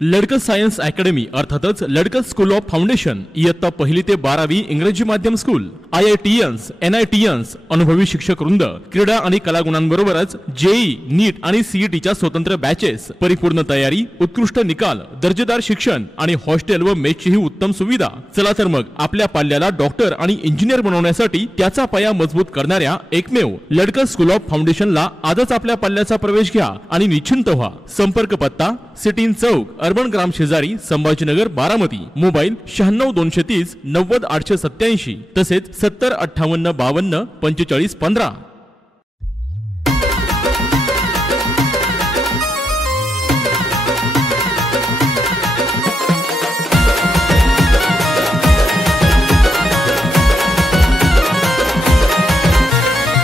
लडकं science academy अर्थातच लडकं school of foundation इयत्ता 1ली ते 12वी इंग्रजी माध्यम स्कूल, IITians, NITians, अनुभवी शिक्षक वृंद, क्रीडा आणि कलागुणांबरोबरच जेई, नीट आणि सीईटीच्या स्वतंत्र बॅचेस, परिपूर्ण तयारी, उत्कृष्ट निकाल, दर्जेदार शिक्षण आणि हॉस्टेल व मेसची ही उत्तम सुविधा। चला तर मग आपल्या पाल्याला डॉक्टर आणि इंजिनियर बनवण्यासाठी त्याचा पाया मजबूत करणाऱ्या एकमेव लडकं स्कूल ऑफ फाउंडेशनला आजच आपल्या पाल्याचा प्रवेश घ्या आणि निश्चिंत व्हा। संपर्क पत्ता सिटीन चौक, अर्बन ग्राम शेजारी, संभाजीनगर, बारामती। मोबाईल 96 230 90 887 तसेच 70 58 52 45 15।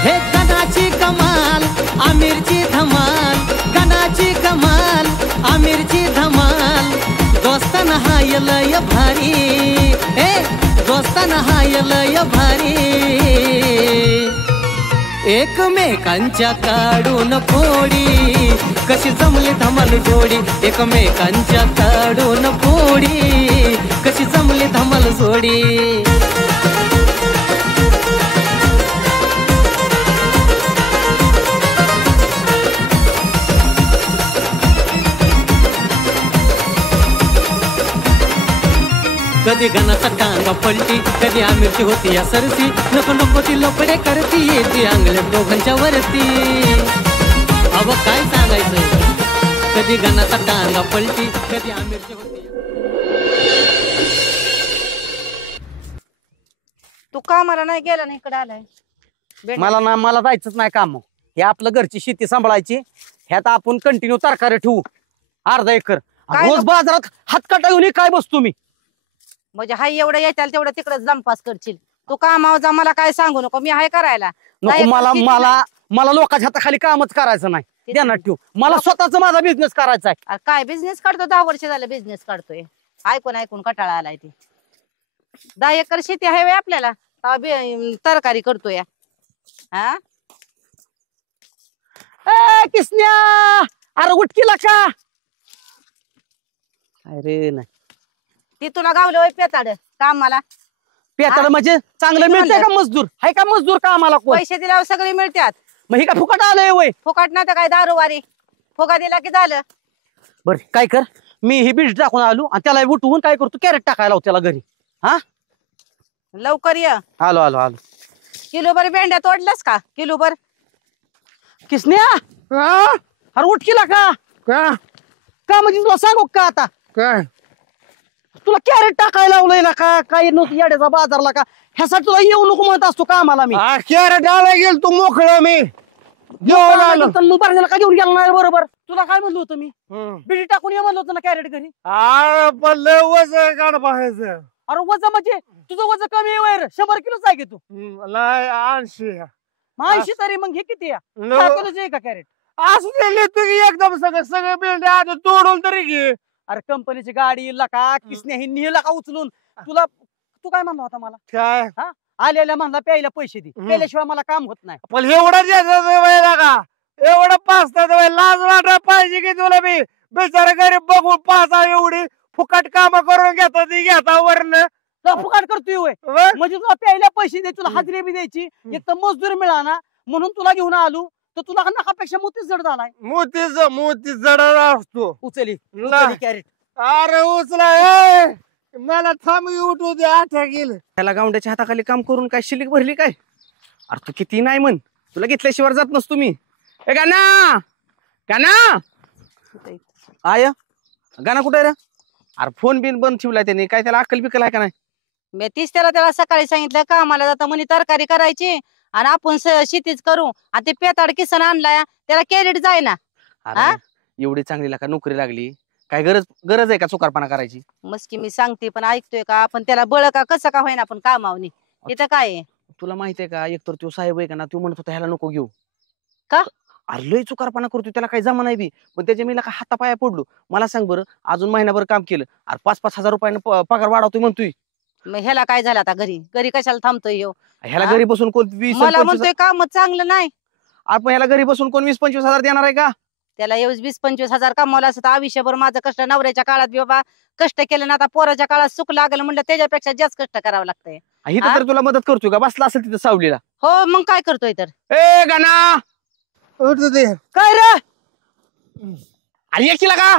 हे गणाची कमाल, आमिरची धमाल, गणाची कमाल, आमिरची धमाल, दोस्ताना हाय लय भारी, हे दोस्ताना हाय लय भारी, एकमेकांच्या काढून फोडी, कशी जमली धमाल जोडी, एकमेकांच्या काढून फोडी, कशी जमली धमाल जोडी। कधी गणाचा टांगा पलटी, कधी आमिरची होती या सरसी, नको नको ती लपडे करती, येते अंगले दोघांच्या वरती। अव काय सांगायचं, कधी गणाचा टांगा पलटी, कधी आमिरची होती। तू कामाला नाही गेला नाही, इकडे आलाय? मला जायचंच नाही काम। हे आपलं घरची शेती सांभाळायची, ह्यात आपण कंटिन्यू तरकारी ठेवू अर्धा एकर, रोज बाजारात हातकाटा घेऊन काय बसतो मी। म्हणजे हाय एवढं येताल तेवढं तिकडे जंपास करशील तू, कामावर जा, मला काय सांगू नको, मी हाय करायला नको। मला लोकांच्या हाताखाली कामच करायचं नाही, ध्यानात ठेव। मला स्वतःचा माझा बिझनेस करायचा आहे। काय बिझनेस काढतो? 10 वर्ष झालं बिझनेस काढतोय, ऐकून ऐकून कटाळा आलाय ते। 10 एकर शेती आहे आपल्याला, तरकारी करतोय हा। किसन्या, अरे उठकीला का? अरे नाही, ती तुला गावलं होय पेताड कामाला? पेताड म्हणजे चांगलं मिळतंय का? मजदूर आहे का? मजदूर का आम्हाला? पैसे दिल्यावर सगळे मिळतात। मग ही का फुकट आलंय वय? फुकट नाही तर काय, दारूवारी फुका दिला की झालं। बर काय कर, मी ही बीज टाकून आलो आणि त्याला उठवून काय करतो, कॅरेट टाकायला त्याला घरी। हा लवकर ये। आलो आलो आलो। किलोभर भेंड्या तोडल्यास का? किलोभर? किसन्या, अरे उठकीला का? का म्हणजे तुला सांगू का आता? काय तुला कॅरेट टाकायला लावलंय ना का? काय नव्हतं येड्याचा बाजारला का? ह्यासाठी तुला येऊ नको म्हणत असतो कामाला मी। कॅरेट आला गेल तू मोकळं, मी घेऊन आलो। मग बाजारला का घेऊन गेला नाही? बरोबर तुला काय म्हणलं होतं मी? बिडी टाकून ये म्हणलं होतं ना कॅरेट घरी। अरे पण लय वजन काढ पाहायचं। अरे वजन म्हणजे तुझं वजन कमी आहे वैर, 100 किलोच आहे की तू? लय 80 80 तरी मग हे किती आहे? 6 किलोच आहे का कॅरेट? असू दे की एकदम सगळं बिल्ड आधी तोडून तरी घे। अरे कंपनीची गाडी लका किसने ही नेला का उचलून? तू काय म्हणला होता मला? काय हा आलेल्या म्हणला प्यायला पैसे दे, प्यायल्याशिवाय मला काम होत नाही। पण एवढं द्यायचं का? एवढं पाचतात लाज वाटायला पाहिजे की तुला? मी बिचारा गरीब बघून पाचा एवढी फुकट काम करून घेता ती घेता वरन फुकट करतोय वय? म्हणजे तुला प्यायला पैसे दे, तुला हाजरी बी द्यायची, एक तर मजदूर मिळाना म्हणून तुला घेऊन आलो, तर तुला नकापेक्षा मोतीच जड झालाय। मोती जडा असतो। उचली कॅरेट। अरे उचला, मला थांब उठू दे, 8 गेलं। त्याला गावंड्याच्या हाताखाली काम करून काय शिल्लक भरली काय? अरे तू किती नाही म्हण, तुला घेतल्याशिवाय जात नसतो मी। गाना गाना आय गाना कुठे रे? अरे फोन बिन बंद ठेवलाय त्याने, काय त्याला अक्कल बिकल आहे का नाही? मी तीच त्याला सकाळी सांगितलं कामाला जाता म्हणे तरकारी करायची आणि आपण शेतीच करू, आणि ते पेताड किसन आणलाय त्याला कॅरेट जाय ना। एवढी चांगली का नोकरी लागली, काय गरज आहे का चुकारपणा करायची? मस्की मी सांगते पण ऐकतोय का? आपण त्याला बळ का कसं का होईना आपण कामावनी, इथं काय आहे? तुला माहितीये का, एकतर तो साहेब आहे का ना, तो म्हणत होता ह्याला नको घेऊ का? अरे लय चुकारपणा करतो, त्याला काही जमा नाही बी, पण त्याच्या मी हातापाया पडलो। मला सांग बरं, अजून महिनाभर काम केलं, अरे 5-5 हजार रुपयानं पगार वाढवतोय म्हणतोय। मग ह्याला काय झालं आता? घरी कशाला थांबतोय ह्यो? ह्याला घरी बसून कोण 20 मला म्हणतोय काम चांगलं नाही। आपण ह्याला घरी बसून कोण 20-25 हजार देणार आहे का? त्याला 20-25 हजार कमवला असं तर आयुष्यभर माझं कष्ट नवऱ्याच्या काळात बी बाबा कष्ट केलं ना आता पोराच्या काळात सुख लागलं म्हणलं त्याच्यापेक्षा जास्त कष्ट करावं लागतंय. इथं तर तुला मदत करतोय का? बसला असेल तिथं सावलीला. हो मग काय करतोय तर. ए गाना काय रे अरे एकला का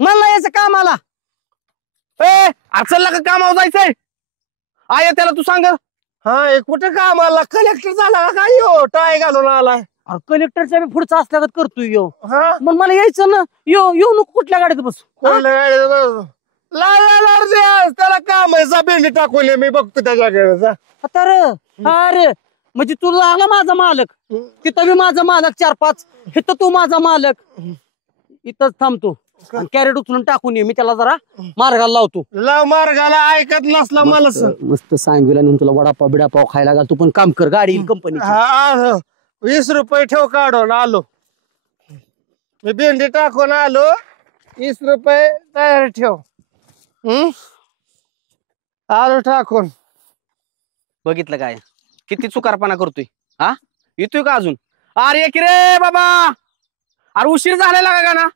मला याचं काम आला. ए अचलला का कामावर जायचंय? आय त्याला तू सांग. हा कुठं काम आला? कलेक्टर झाला का काय यो टाय घालून आलाय? कलेक्टरच्या बी पुढचा असल्यागत करतोय यो. हा मग मला यायचं ना. येऊ नको कुठल्या गाडीत बसू. त्याला काम आहे भेंडी टाकवली मी बघतो त्याच्याकडे. अरे म्हणजे तुला आला माझा मालक तिथं बी माझा मालक 4-5 इथं तू माझा मालक. इथंच थांबतो कॅरेट उचलून टाकून ये. मी त्याला जरा मार्गाला लावतो. लाव मार्गाला ऐकत नसला मला मस्त सांगितलं नेऊन तुला वडापाव बिडापाव खायला घाल. तू पण काम कर गाडी कंपनी. 20 रुपये ठेव काढून आलो. मी भेंडी टाकून आलो. 20 रुपये तयार ठेव. आलो टाकून. बघितलं काय किती चुकारपणा करतोय? हा येतोय का अजून? अरे की रे बाबा अरे उशीर झालेला का गाना?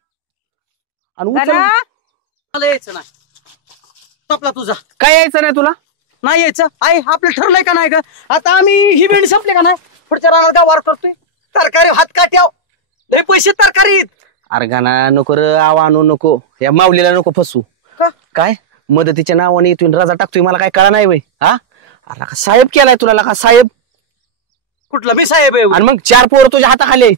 आणि मला यायचं नाही. तपला तुझा काय यायचं नाही तुला? नाही यायचं. आई आपलं ठरलंय का नाही का? आता आम्ही ही भेंडी संपली का नाही पुढच्या रानात गावावर करतोय. तरकारी हात काट्याव लय पैसे तरकारी. अरे गाना नको रे आवा आणू नको. या माऊलीला नको फसू. काय मदतीच्या नावाने येतोय राजा टाकतोय मला काय कळा नाही वय. हा अरे का साहेब केलाय तुला का साहेब? कुठला मी साहेब आहे? आणि मग 4 पोर तुझ्या हाताखाली.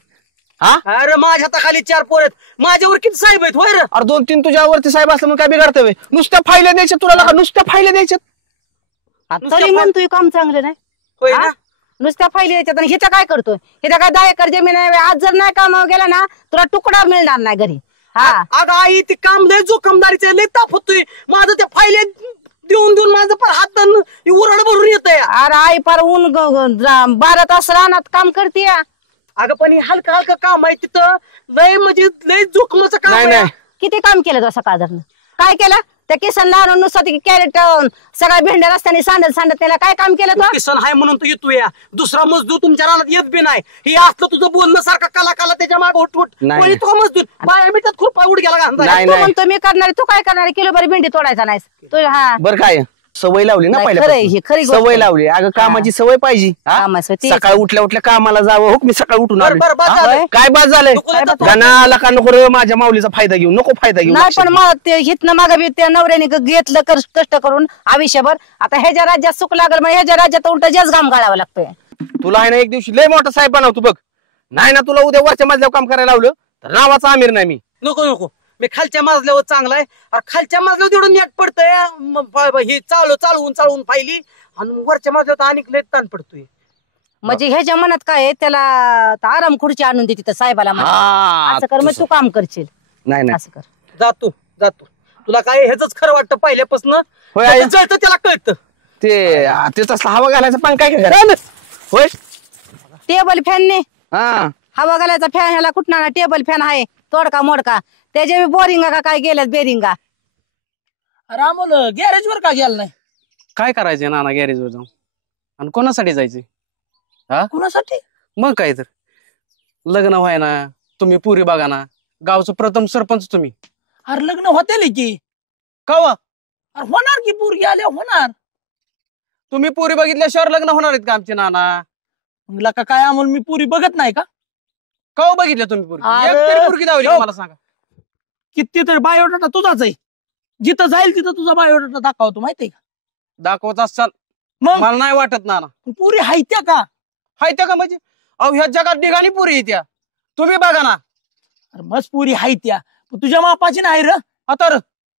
हा अरे माझ्या हाताखाली 4 पोर आहेत. माझ्यावर किती साहेब आहेत होय रे? अरे 2-3 तुझ्यावरती साहेब असलं मग काय बिघडतंय? नुसत्या फायल्या द्यायच्या तुला का? नुसत्या फायल्या द्यायच्यात. तरी म्हणतोय काम चांगलं नाही. होय ना. नुसत्या फायली याच्यात आणि हिथं काय करतोय? हिथं काय 10 एकर जमीन आहे. आज जर नाही कामावर गेला ना तुला तुकडा मिळणार नाही घरी. हा अगं आई ते काम लय जोखमदारीचं लय ताप होतोय माझं. त्या फायले देऊन माझं पण हात उरड भरून येत. अरे आई पार ऊन 12 तास रानात काम करते. अगं पण हलकं हलकं काम आहे तिथं. लय म्हणजे लय जोखमाचं काम आहे. किती काम केलं तो सकाळ धरण? काय केलं? त्या किसनला आणून नुसतं कॅरेट सगळ्या भेंड्या रस्त्याने सांडत त्याला काय काम केलं तो? किसन हाय म्हणून तू येतोय. दुसरा मजदूर तुमच्या रानात येत बी नाही. हे असलं तुझं बोलणं सारखं काला त्याच्या मागे उठवट तो मजदूर बाया मिठात खुरपा उड गेला. तू म्हणतो मी करणार तू काय करणार? किलो बरी भेंडी तोडायचा नाहीस तू. हा बरं काय सवय लावली ना खरंय, पहिल्या खरी गोष्ट सवय आहे. लावली. अगं कामाची सवय पाहिजे. हा? कामाची, तीच. सकाळी उठल्या कामाला जावं. हो मी सकाळी उठून आलोय. बरं, बस हा? झालंय. काय बाद झालंय? नको येतात तो. गाना आला का नको रे माझ्या माऊलीचा फायदा घेऊ नको. फायदा घेऊ नाही पण मला ते हितनं मागं बी त्या नवऱ्याने घेतलं कष्ट करून आयुष्यभर. आता ह्याच्या राज्यात सुख लागल मग ह्याच्या राज्यात उलट जास्त घाम गाळावं लागतोय. तुला आहे ना एक दिवशी लय मोठा साहेब बनवतो बघ. नाही ना तुला उद्या वरच्या मजल्यावर काम करायला लावलं तर नावाचा आमिर नाही मी. नको मी खालच्या मजल्यावर चांगला आहे. अरे खालच्या मजल्यावर तेवढं नेट पडतंय. हे चालवून फायली आणि वरच्या मजल्यावर अनेक लय ताण पडतोय. म्हणजे ह्याच्या मनात काय आहे, त्याला आराम खुर्ची आणून दे तिथं साहेबाला म्हणा. हा, असं कर मग तू काम करशील. नाही असं कर. जातो तुला काय ह्याच खरं वाटतं पहिल्यापासून? होय आई. जळतं त्याला कळतं. ते तसला हवा घालायचं पण काय काय होय. टेबल फॅनने हा हवा घालायचा फॅन ह्याला कुठला टेबल फॅन आहे तोडका मोडका. त्याच्या बोरिंगा का काय गेल्यात बेरिंगा. रामोल गॅरेज वर का गेला नाही? काय करायचंय नाना गॅरेजवर जाऊन? आणि कोणासाठी जायचंय? हा कुणासाठी? मग काय तर लग्न व्हाय ना. तुम्ही पुरी बघा ना. गावचं प्रथम सरपंच तुम्ही. अरे लग्न होते की कवा? अरे होणार की पोरगी आल्या होणार. तुम्ही पुरी बघितल्याशिवाय लग्न होणार आहेत का आमचे नाना? म्हणला का काय अमोल मी पुरी बघत नाही का? कवा बघितलं तुम्ही पुरी? अरे, एक तरी पोरगी दावली का मला सांगा. किती तरी बायोडाटा तुझाच आहे. जिथं जाईल तिथं तुझा बायोडाटा दाखवतो माहितीये का? दाखवत असाल मग मला नाही वाटत नाना. पुरी हायत्या का? हायत्या का म्हणजे? अहो ह्या जगात निघाली पुरी येत्या. तुम्ही बघा ना. अरे मस्त पुरी हायत्या पण तुझ्या मापाची नाही र. आता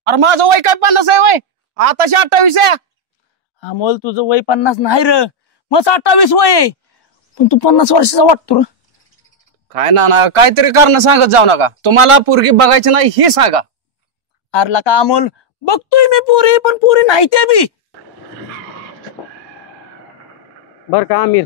अरे माझं वय काय 50 आहे वय. आताशी 28 आहे. अमोल तुझं वय 50 नाही र. मस्त 28 वय आहे. पण तू 50 वर्षाचा वाटतो र. काय नाना काहीतरी कारण सांगत जाऊ नका. तुम्हाला पोरगी बघायची नाही हे सांगा. अरला का अमोल बघतोय मी पुरी पण पुरी नाही ते बी. बर का आमिर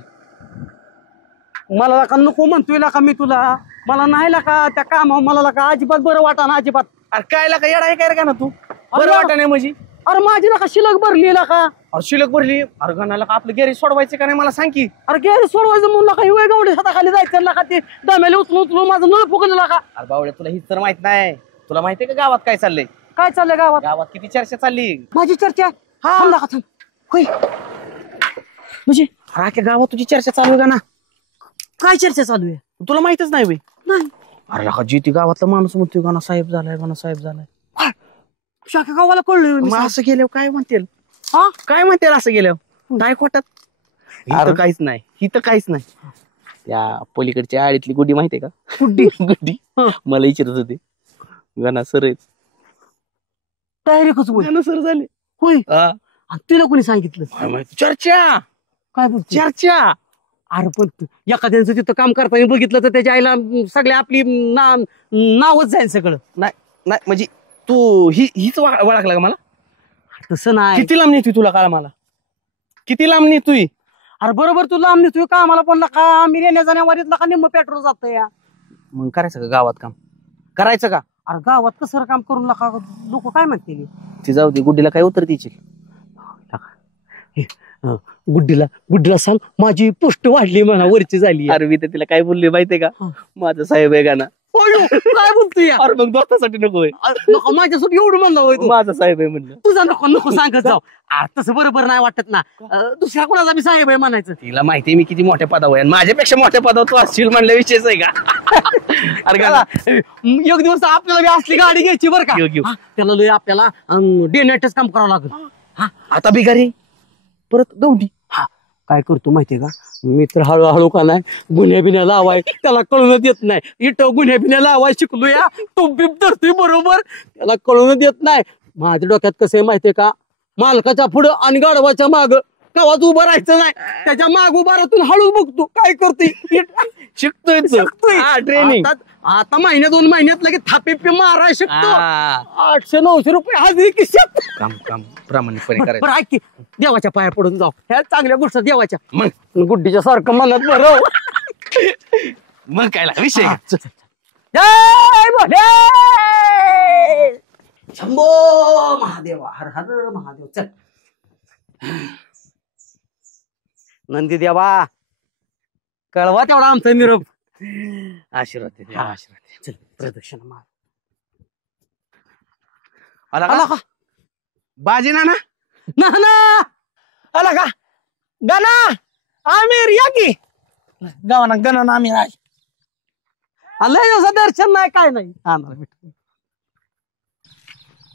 मला का नको म्हणतोय का मी तुला. मला नाही का त्या कामावर मला का अजिबात बरं वाटा ना अजिबात. अरे काय का येडा आहे काय रे का ना तू? बरं वाटत नाही म्हणजे? अरे माझी नका शिल्लक भरली का. अरे शिल्लक भरली. अरे गाणाला का आपलं गॅरेज सोडवायचं का नाही मला सांग की. अरे गेले सोडवायचं म्हणून काही वेळ गावडे हाताखाली जायचं नका ते दम्याला उचलून माझं नळ फुकलं नका. अरे बावड्या तुला ही तर माहित नाही. तुला माहितीये का गावात काय चाललंय. काय चाललंय गावात गावात किती चर्चा चालली. माझी चर्चा थांब नका थांब. होय म्हणजे अरे अख्ख्या गावात तुझी चर्चा चालू आहे का ना. काय चर्चा चालू आहे तुला माहितच नाही बे. नाही अरे लका जी ती गावातला माणूस म्हणतोय गाणा साहेब झालाय गाणा साहेब झालाय. शाखा गावाला कळलं मग असं गेल्यावर काय म्हणतील. हा काय म्हणतील असं गेल्यावर काय खोटात. इथं काहीच नाही इथं काहीच नाही. त्या पलीकडच्या आळीतली गुड्डी माहितीये का. गुड्डी गुड्डी मला विचारत होते गाणा सर आहेत. डायरेक्टच बोल गाणं सर झाले. होय हा. आणि तुला कोणी सांगितलं चर्चा काय बोलतो चर्चा. अरे पण एखाद्याचं तिथं काम करताना बघितलं तर त्याच्या आईला सगळ्या आपली नावच जाईल सगळं. नाही नाही म्हणजे तू हीच वळखला का मला. तसं नाही किती लांब नेतोय तुला काळ मला. किती लांब नेतोय. अरे बरोबर तू लांब नेतोय का आम्हाला पण का आम्ही येण्या जाण्यावारीतला का निम्म पेट्रोल जात या. मग करायचं का गावात काम करायचं का. अरे गावात कसं काम करून नका लोक काय म्हणतील. ती जाऊ दे गुड्डीला काय उत्तर द्यायची. गुड्डीला सांग माझी पोस्ट वाढली म्हणा वरची झाली. अरे मी तर तिला काय बोलली माहितीये का. माझं साहेब आहे गाणं. काय बोलतोय अरे मग दोस्तासाठी नकोय. माझ्यासोबत एवढं म्हणलं होय तू. माझा साहेब आहे म्हणलं. तुझा नको नको सांगत जाऊ. अरे तसं बरोबर नाही वाटत ना. दुसऱ्या कोणाचा मी साहेब आहे म्हणायचं. तिला माहितीये मी किती मोठ्या पदावर आहे आणि माझ्यापेक्षा मोठ्या पदावर तू असशील म्हणलं विषयच आहे का. अरे गाला एक दिवस आपल्याला बी असली गाडी घ्यायची बरं का. घेऊ. हा, त्याला लय आपल्याला डे नाईटच काम करावं लागेल. आता बिगारी परत गवडी. काय करतो माहितीये का मी तर हळूहळू का नाही गुन्ह्या बिन्या लावाय त्याला कळून देत नाही. इथं गुन्ह्या बिन्या लावाय शिकलो या तो बिब धरतोय बरोबर त्याला कळून देत नाही. माझ्या डोक्यात कसं आहे माहितीये का मालकाच्या पुढं आणि गाढवाच्या माग गावात उभं राहायचं नाही. त्याच्या माग उभा राहून हळूच बघतो काय करतोय शिकतोय ट्रेनिंग. आता महिन्या 2 महिन्यात लगेच थापे माराय शकतो. 800-900 रुपये हजरी किशात. काम प्रामाणिकपणे करायचं. बरं ऐक की देवाच्या पाया पडून जाऊ ह्या चांगल्या गोष्ट देवाच्या मग गुड्डीच्या सारखं म्हणत बरं. मग काय विषय. जय भोले शंभो महादेवा हर हर महादेव. चल नंदी देवा कळवा तेवढा आमचा निरोप. आशीर्वाद आशीर्वाद. चल प्रदक्षिणा मार. आला का बाजी ना ना आला का गाना आमिर या की गावाना गणन आमिर आहे. आलंय असं दर्शन नाही काय नाही.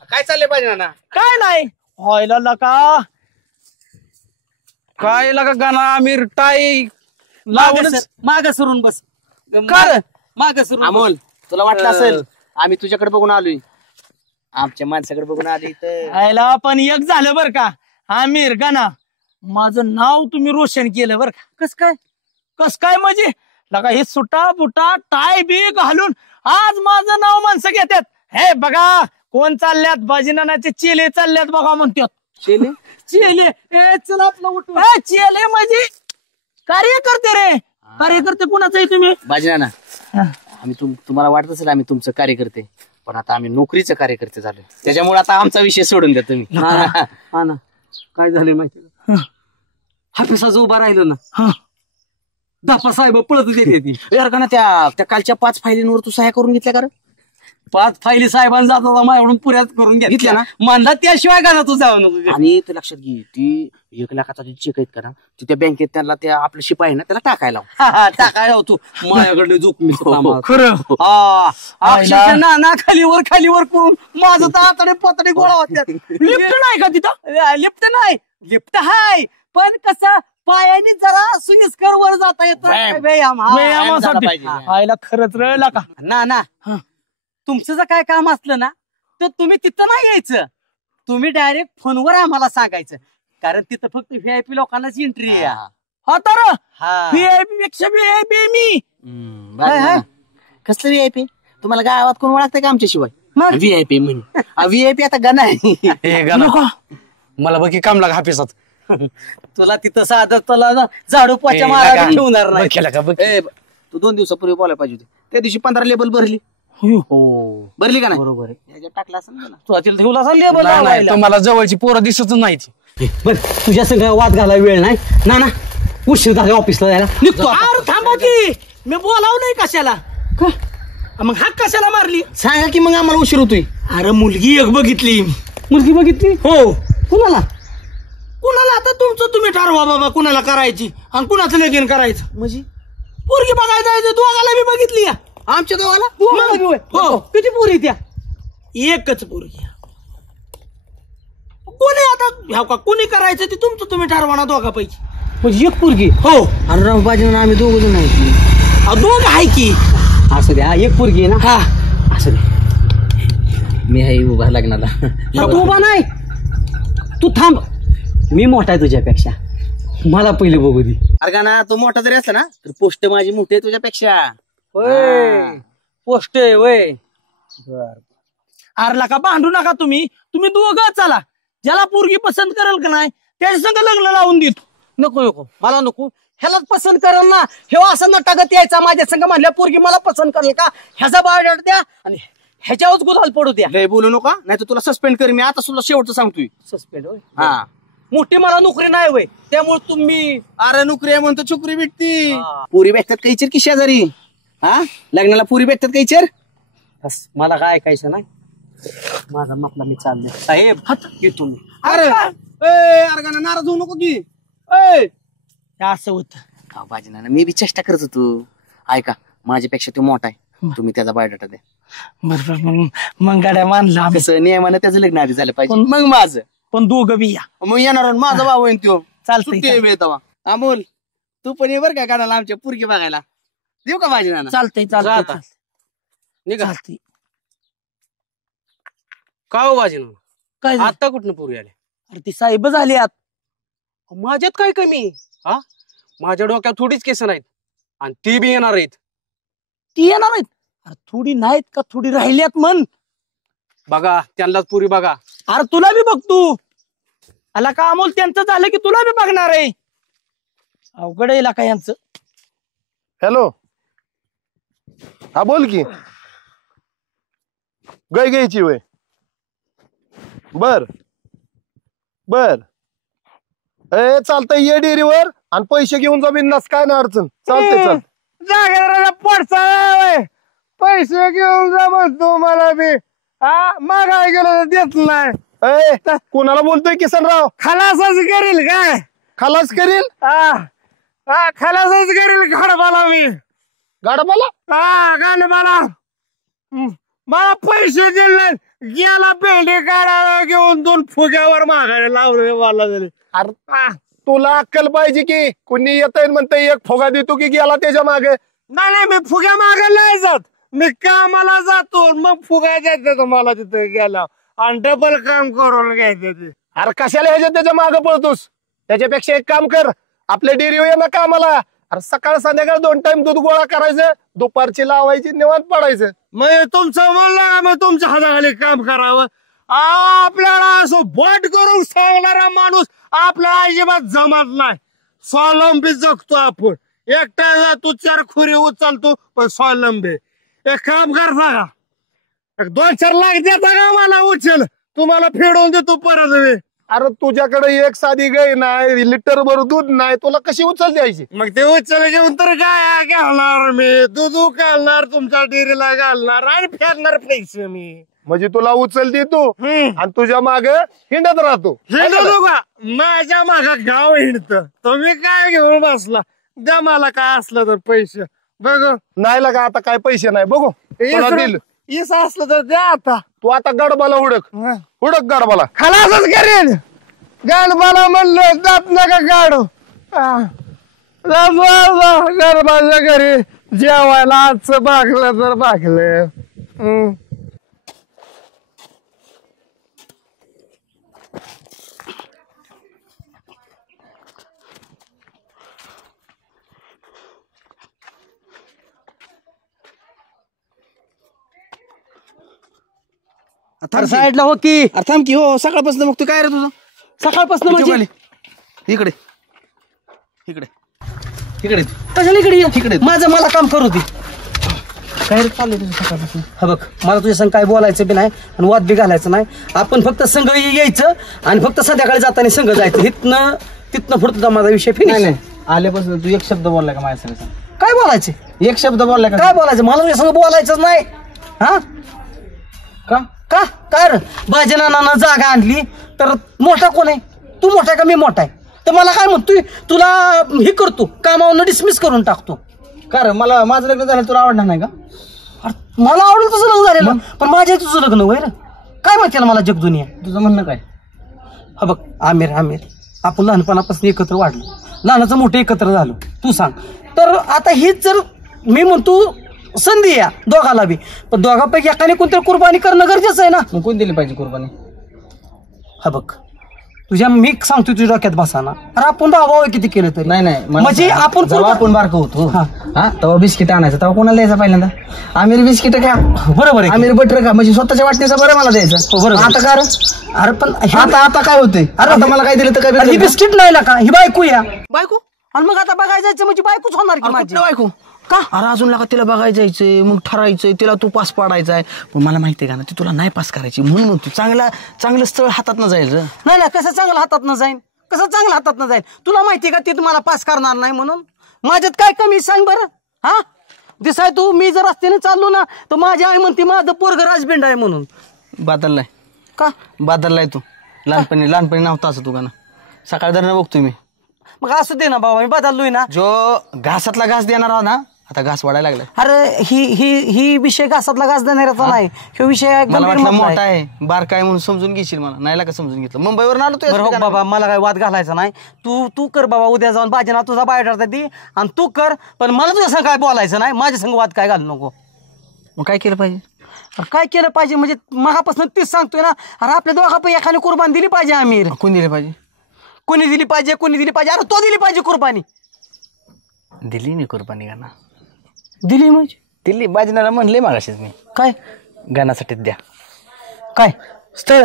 काय चाललंय पाहिजे ना. काय नाही व्हायला लका काय लका गाना आमिर टाई लावूनच माग सरून बस. काय माग सरून अमोल तुला वाटलं असेल आम्ही तुझ्याकडे बघून आलोय. आमच्या माणसाकडे बघून आली तर आयला पण एक झालं बर का आमिर गाना माझं नाव तुम्ही रोशन केलं बर का. कस काय म्हणजे लका हे सुटा बुटा टाय बी घालून आज माझं नाव माणसं घेतात. हे बघा कोण चालल्यात बाजीनानाचे चेले चालल्यात बघा म्हणतात. चेले ए चल आपलं उठू. चेले म्हणजे कार्यकर्ते रे. कार्यकर्ते कुणाचं आहे तुम्ही. बाजीनाना आम्ही तुम्हाला वाटत असेल आम्ही तुमचं कार्यकर्ते पण आता आम्ही नोकरीचं कार्यकर्ते झालो. त्याच्यामुळे आता आमचा विषय सोडून द्या तुम्ही. हा ना काय झालंय माहिती हाफिसाचं उभा राहिलं ना दापा साहेब पळत देते ती. यार का ना त्या कालच्या 5 फायलींवर तू सह्या करून घेतल्या का. 5 फायली साहेबांनी जाता माझ्याकडून पुऱ्यात करून घेतल्या ना म्हणला त्याशिवाय का ना तू जाऊ नको. आणि ते लक्षात घे ती 1 लाखाचा चेक आहेत का ना ती त्या बँकेत त्यांना त्या आपलं शिपाई ना त्याला टाकायला टाकायला तू माझ्याकडे जोखमी खरं ना खालीवर करून माझं तर आतडे पतडे गोळा होत्यात. लिफ्ट नाही का तिथं. लिफ्ट नाही लिफ्ट हाय पण कसं पायाने जरा सुनिस्कर वर जाता येतं व्यायाम. व्यायामासाठी आयला खरंच रळला का ना तुमचं जर काय काम असलं ना तर तुम्ही तिथं नाही यायचं. तुम्ही डायरेक्ट फोनवर आम्हाला सांगायचं कारण तिथं फक्त व्हीआयपी लोकांनाच एंट्री आहे. हा तर हा व्हीआयपी पेक्षा व्हीआयपी मी कसलं व्हीआयपी तुम्हाला गावात कोण ओळखतंय का आमच्याशिवाय. मग व्हीआयपी म्हणे व्हीआयपी आता गाणं आहे. मला बघ काम लागा हाफिसात. तुला तिथं साधं तुला झाडू पोचा मारायला ठेवणार नाही. तू 2 दिवसापूर्वी बोलायला पाहिजे होते. त्या दिवशी 15 लेबल भरली हो भरली का नाही? बरोबर आहे. ह्याच्यात टाकला असं ना. तू आतील ठेवला असा लेबर नाही, लावायला. तुम्हाला जवळची पोरं दिसत नाही. बर तुझ्या संग वाद घालायला वेळ नाही ना ना उशीर झाला ऑफिसला जायला निघतो आता. अरे थांबा की मी बोलावलंय कशाला का? मग हाक कशाला मारली? सांगा की मग आम्हाला उशीर होतोय. अरे मुलगी एक बघितली. मुलगी बघितली हो कुणाला? कुणाला आता तुमचं तुम्ही ठरवा बाबा कुणाला करायची आणि कुणाचं लगीन करायचं. म्हणजे पोरगी बघायला जायचं दोघाला मी बघितली या. आमच्या गावाला हो किती पोरी त्या? एकच पोरगी. कोणी आता ह्या का कोणी करायचं ते तुमचं तुम्ही ठरवा ना दोघापैकी. म्हणजे एक पोरगी? हो अरे राव बाजी आम्ही दोघ जण नाही. दोघ आहे की. असं द्या एक पोरगी आहे ना. हा असं द्या मी आहे उभा लग्नाला. तू उभा नाही तू थांब मी मोठा आहे तुझ्यापेक्षा मला पहिले बघू दे. अरे का ना, तो मोठा जरी असला ना तर पोस्ट माझी मोठी आहे तुझ्यापेक्षा. पोस्ट आहे वय. अरला का भांडू नका तुम्ही तुम्ही दोघं चला. ज्याला पोरगी पसंत करेल का नाही त्याच्या संग लग्न लावून देतो. नको नको मला नको. ह्यालाच पसंत करेल ना. हे असं नटागत यायचा माझ्या संग म्हणल्या पोरगी मला पसंत करेल का? ह्याचा बायोडाटा द्या आणि ह्याच्यावरच गुलाल पडू द्या. लय बोलू नका नाही तर तुला सस्पेंड करेन मी. आता तुला शेवटचं सांगतोय. सस्पेंड होय. हा मोठी मला नोकरी नाही वय त्यामुळे तुम्ही अरे नोकरी आहे म्हणतो चुकरी भेटती. हा. पुरी भेटतात काही चेर की शेजारी? हा लग्नाला पुरी भेटतात काही चेर? बस मला काय ऐकायचं नाही. माझा मपला मी चालले साहेब येतो मी. अरे अरे गाणं नाराज होऊ नको की. हे असं होत. बाजी ना मी बी चेष्टा करत होतो. ऐका माझ्यापेक्षा तो मोठा आहे तुम्ही त्याचा बायोडाटा द्या. बरोबर मग गाड्या मानला आम्ही. कसं नियमानं त्याचं लग्न आधी झालं पाहिजे मग माझं. पण दोघं बी या. मग येणार माझा भाऊ आहे तो. चालतंय, सुट्टी आहे वेळ तेव्हा. अमोल तू पण ये बरं का गाण्याला आमच्या पुरगी बघायला. देऊ का बाजी नाना? चालतंय जा चालतंय आता. निघा. चालतंय. का हो बाजी काय झालं? आता कुठनं पोरी आले? अरे ती साहेब झाली आत. माझ्यात काय कमी? हा माझ्या डोक्यात थोडीच केस नाहीत आणि ती बी येणार आहेत. ती येणार आहेत. अरे थोडी नाहीत का थोडी राहिल्यात म्हण. बघा त्यांनाच पुरी बघा. अरे तुला बी बघ तू. आला का अमोल त्यांचं झालं की तुला बी बघणार आहे. अवघड आहे का यांचं. हॅलो हा बोल की. गाय घ्यायची वय. बर बर ए चालतंय ये डेअरीवर आणि पैसे घेऊन जा बिनधास्त काय ना अडचण. चालतंय चल. जागेदाराला पडसा पैसे घेऊन जा म्हणतो मला बी. हा मागाय गेलं तर देत नाही. ए कोणाला बोलतोय किसनराव? खलासच करील काय? खलास करील? हा खलासच करील घडबाला मी. गाडबाला? हा गाडबाला मला पैसे दिले गेला पेंडे काढायला घेऊन 2 फुग्यावर मागायला लावले मला झाले. अरे तुला अक्कल पाहिजे की कोणी येत म्हणतंय एक फुगा देतो की गेला त्याच्या मागे. नाही मी फुग्या मागायला नाही जात. मी कामाला जातो मग फुगा द्यायचं मला तिथे गेला आणि डबल काम करून घ्यायचं ते. अरे कशाला ह्याच्या त्याच्या मागे पळतोस? त्याच्यापेक्षा एक काम कर आपल्या डेअरीवर ये ना कामाला. अरे सकाळ संध्याकाळ 2 टाइम दूध गोळा करायचं दुपारची लावायची निवांत पडायचं. मग तुमचं म्हणलं मग तुमच्या हाताखाली काम करावं. आपल्याला असं बोट करून सांगणारा माणूस आपल्याला अजिबात जमत नाही. स्वावलंबी जगतो आपण. एकट्याला तू 4 खुरी उचलतो पण स्वावलंबी. एक काम कर सांगा 2-4 लाख देता का मला उचल तुम्हाला फेडून देतो परत मी. अरे तुझ्याकडे एक साधी गाय नाही लिटर भर दूध नाही तुला कशी उचल द्यायची? मग ते उचल घेऊन तर काय घालणार मी. दूध घालणार तुमच्या डेअरीला घालणार आणि फेडणार पैसे मी. म्हणजे तुला उचल देतो आणि तुझ्या माग हिंडत राहतो. हिंडतो का? माझ्या मागा गाव हिंडत तुम्ही काय घेऊन बसला. द्या मला काय असलं तर पैसे. बघ नाही लागा आता काय पैसे नाही बघू तुला दिल. इस असलं तर द्या आता. तू आता गडबाला हुडक गडबाला. खलासच करेल. गडबाला म्हणलं जात नका काढू. गडबाच्या घरी जेवायला आजचं भागलं तर भागलं. साईडला हो की. थांब की. हो सकाळपासून मग तू काय रे तुझं? सकाळपासून म्हणजे इकडे इकडे इकडे कशाला इकडे ये? माझं मला काम करू दे. काय चाललंय तुझं सकाळपासून? हा बघ, मला तुझ्या संग काय बोलायचं बी नाही आणि वाद बी घालायचं नाही. आपण फक्त संघ यायचं आणि फक्त संध्याकाळी जाताना संघ जायचं. तिथनं पुढे माझा विषय नाही फिनिश. नाही, आल्यापासून तू एक शब्द बोललाय का माझ्या संग? काय बोलायचं? एक शब्द बोललाय का? काय बोलायचं? मला तुझ्या संग बोलायचंच नाही. हा का? का काय रे? भाजनानं जागा आणली तर मोठा कोण आहे? तू मोठा का मी मोठा आहे? तर मला काय म्हणतोय, तुला हे करतो कामावरून डिसमिस करून टाकतो. का रे, मला माझं लग्न झालं तुला आवडणार नाही का? अरे मला आवडेल तुझं लग्न झालेलं, पण माझ्या तुझं लग्न होय रे. काय माहिती ना मला जग दुनिया. तुझं म्हणणं काय? हा बघ, आमिर आपण लहानपणापासून एकत्र वाढलो, लहानाचं मोठं एकत्र झालो. तू सांग, तर आता हीच जर मी म्हणतो संधी या दोघाला बी, पण दोघांपैकी एकाने कोणतरी कुर्बानी करणं गरजेचं आहे ना. मग कोण दिली पाहिजे कुर्बानी? हा बघ, तुझ्या मी सांगतो तुझ्या डोक्यात बसाना. अरे आपण भावा किती केलं तरी नाही नाही, म्हणजे आपण जेव्हा आपण बारकं होतो हा. तेव्हा बिस्किट आणायचं, तेव्हा कोणाला द्यायचं पहिल्यांदा? आमिर बिस्किट का? बरोबर आहे. आमिर बटर का? म्हणजे स्वतःच्या वाटणीचं बरं मला द्यायचं. बरोबर. आता का रे? अरे पण आता काय होतंय? अरे आता मला काय दिलं तर काय ही बिस्किट? बिस्किट नाही ना का, ही बायको या बायको. आणि मग आता बघायला जायचं म्हणजे बायकोच होणार की माझी. बायको का? अरे अजून लागा तिला बघायला जायचंय, मग ठरायचंय, तिला तू पास पाडायचा आहे. पण मला माहितीये का ना, ती तुला नाही पास करायची, म्हणून तू चांगलं स्थळ हातात न जाईल. नाही ना, कसं चांगलं हातात न जाईन? कसं चांगलं हातात न जाईल? तुला माहितीये का ती तुम्हाला पास करणार नाही म्हणून? माझ्यात काय कमी सांग बरं. हा दिसाय तू, मी जर रस्त्याने चाललो ना तर माझी आई म्हणते माझं पोरग राजबिंड आहे म्हणून. बदललाय का? बदललाय तू. लहानपणी नव्हता असं तू का ना. सकाळ दर बघतोय मी. मग असू दे ना बाबा, मी बदललोय ना. जो घासातला घास देणार आहो ना, आता घास वाढायला लागलाय. अरे ही विषय घासातला घास देणाऱ्याचा नाही, हे विषय मला गंभीर वाटलं महत्त्व मोठा आहे. आहे, बारका आहे म्हणून समजून घेशील. मला नाही का समजून घेतलं. मुंबईवर आलो बरं हो तू. बाबा, मला काय वाद घालायचा नाही. तू कर बाबा, उद्या जाऊन बाजीना तुझा बायोडाटा दे आणि तू कर. पण मला तुझ्या संग काय बोलायचं नाही, माझ्या संग वाद काय घालू नको. मग काय केलं पाहिजे? अरे काय केलं पाहिजे म्हणजे मगापासून तीच सांगतोय ना. अरे आपल्या दोघांपैकी एकाने कुर्बानी दिली पाहिजे. आमिर कोण दिले पाहिजे? कोणी दिली पाहिजे? अरे तो दिली पाहिजे कुर्बानी. दिली मी कुर्बानी गाणं. दिली म्हणजे दिली. बाजनाला म्हणले मागाशीच मी, काय गाण्यासाठी द्या काय स्थळ.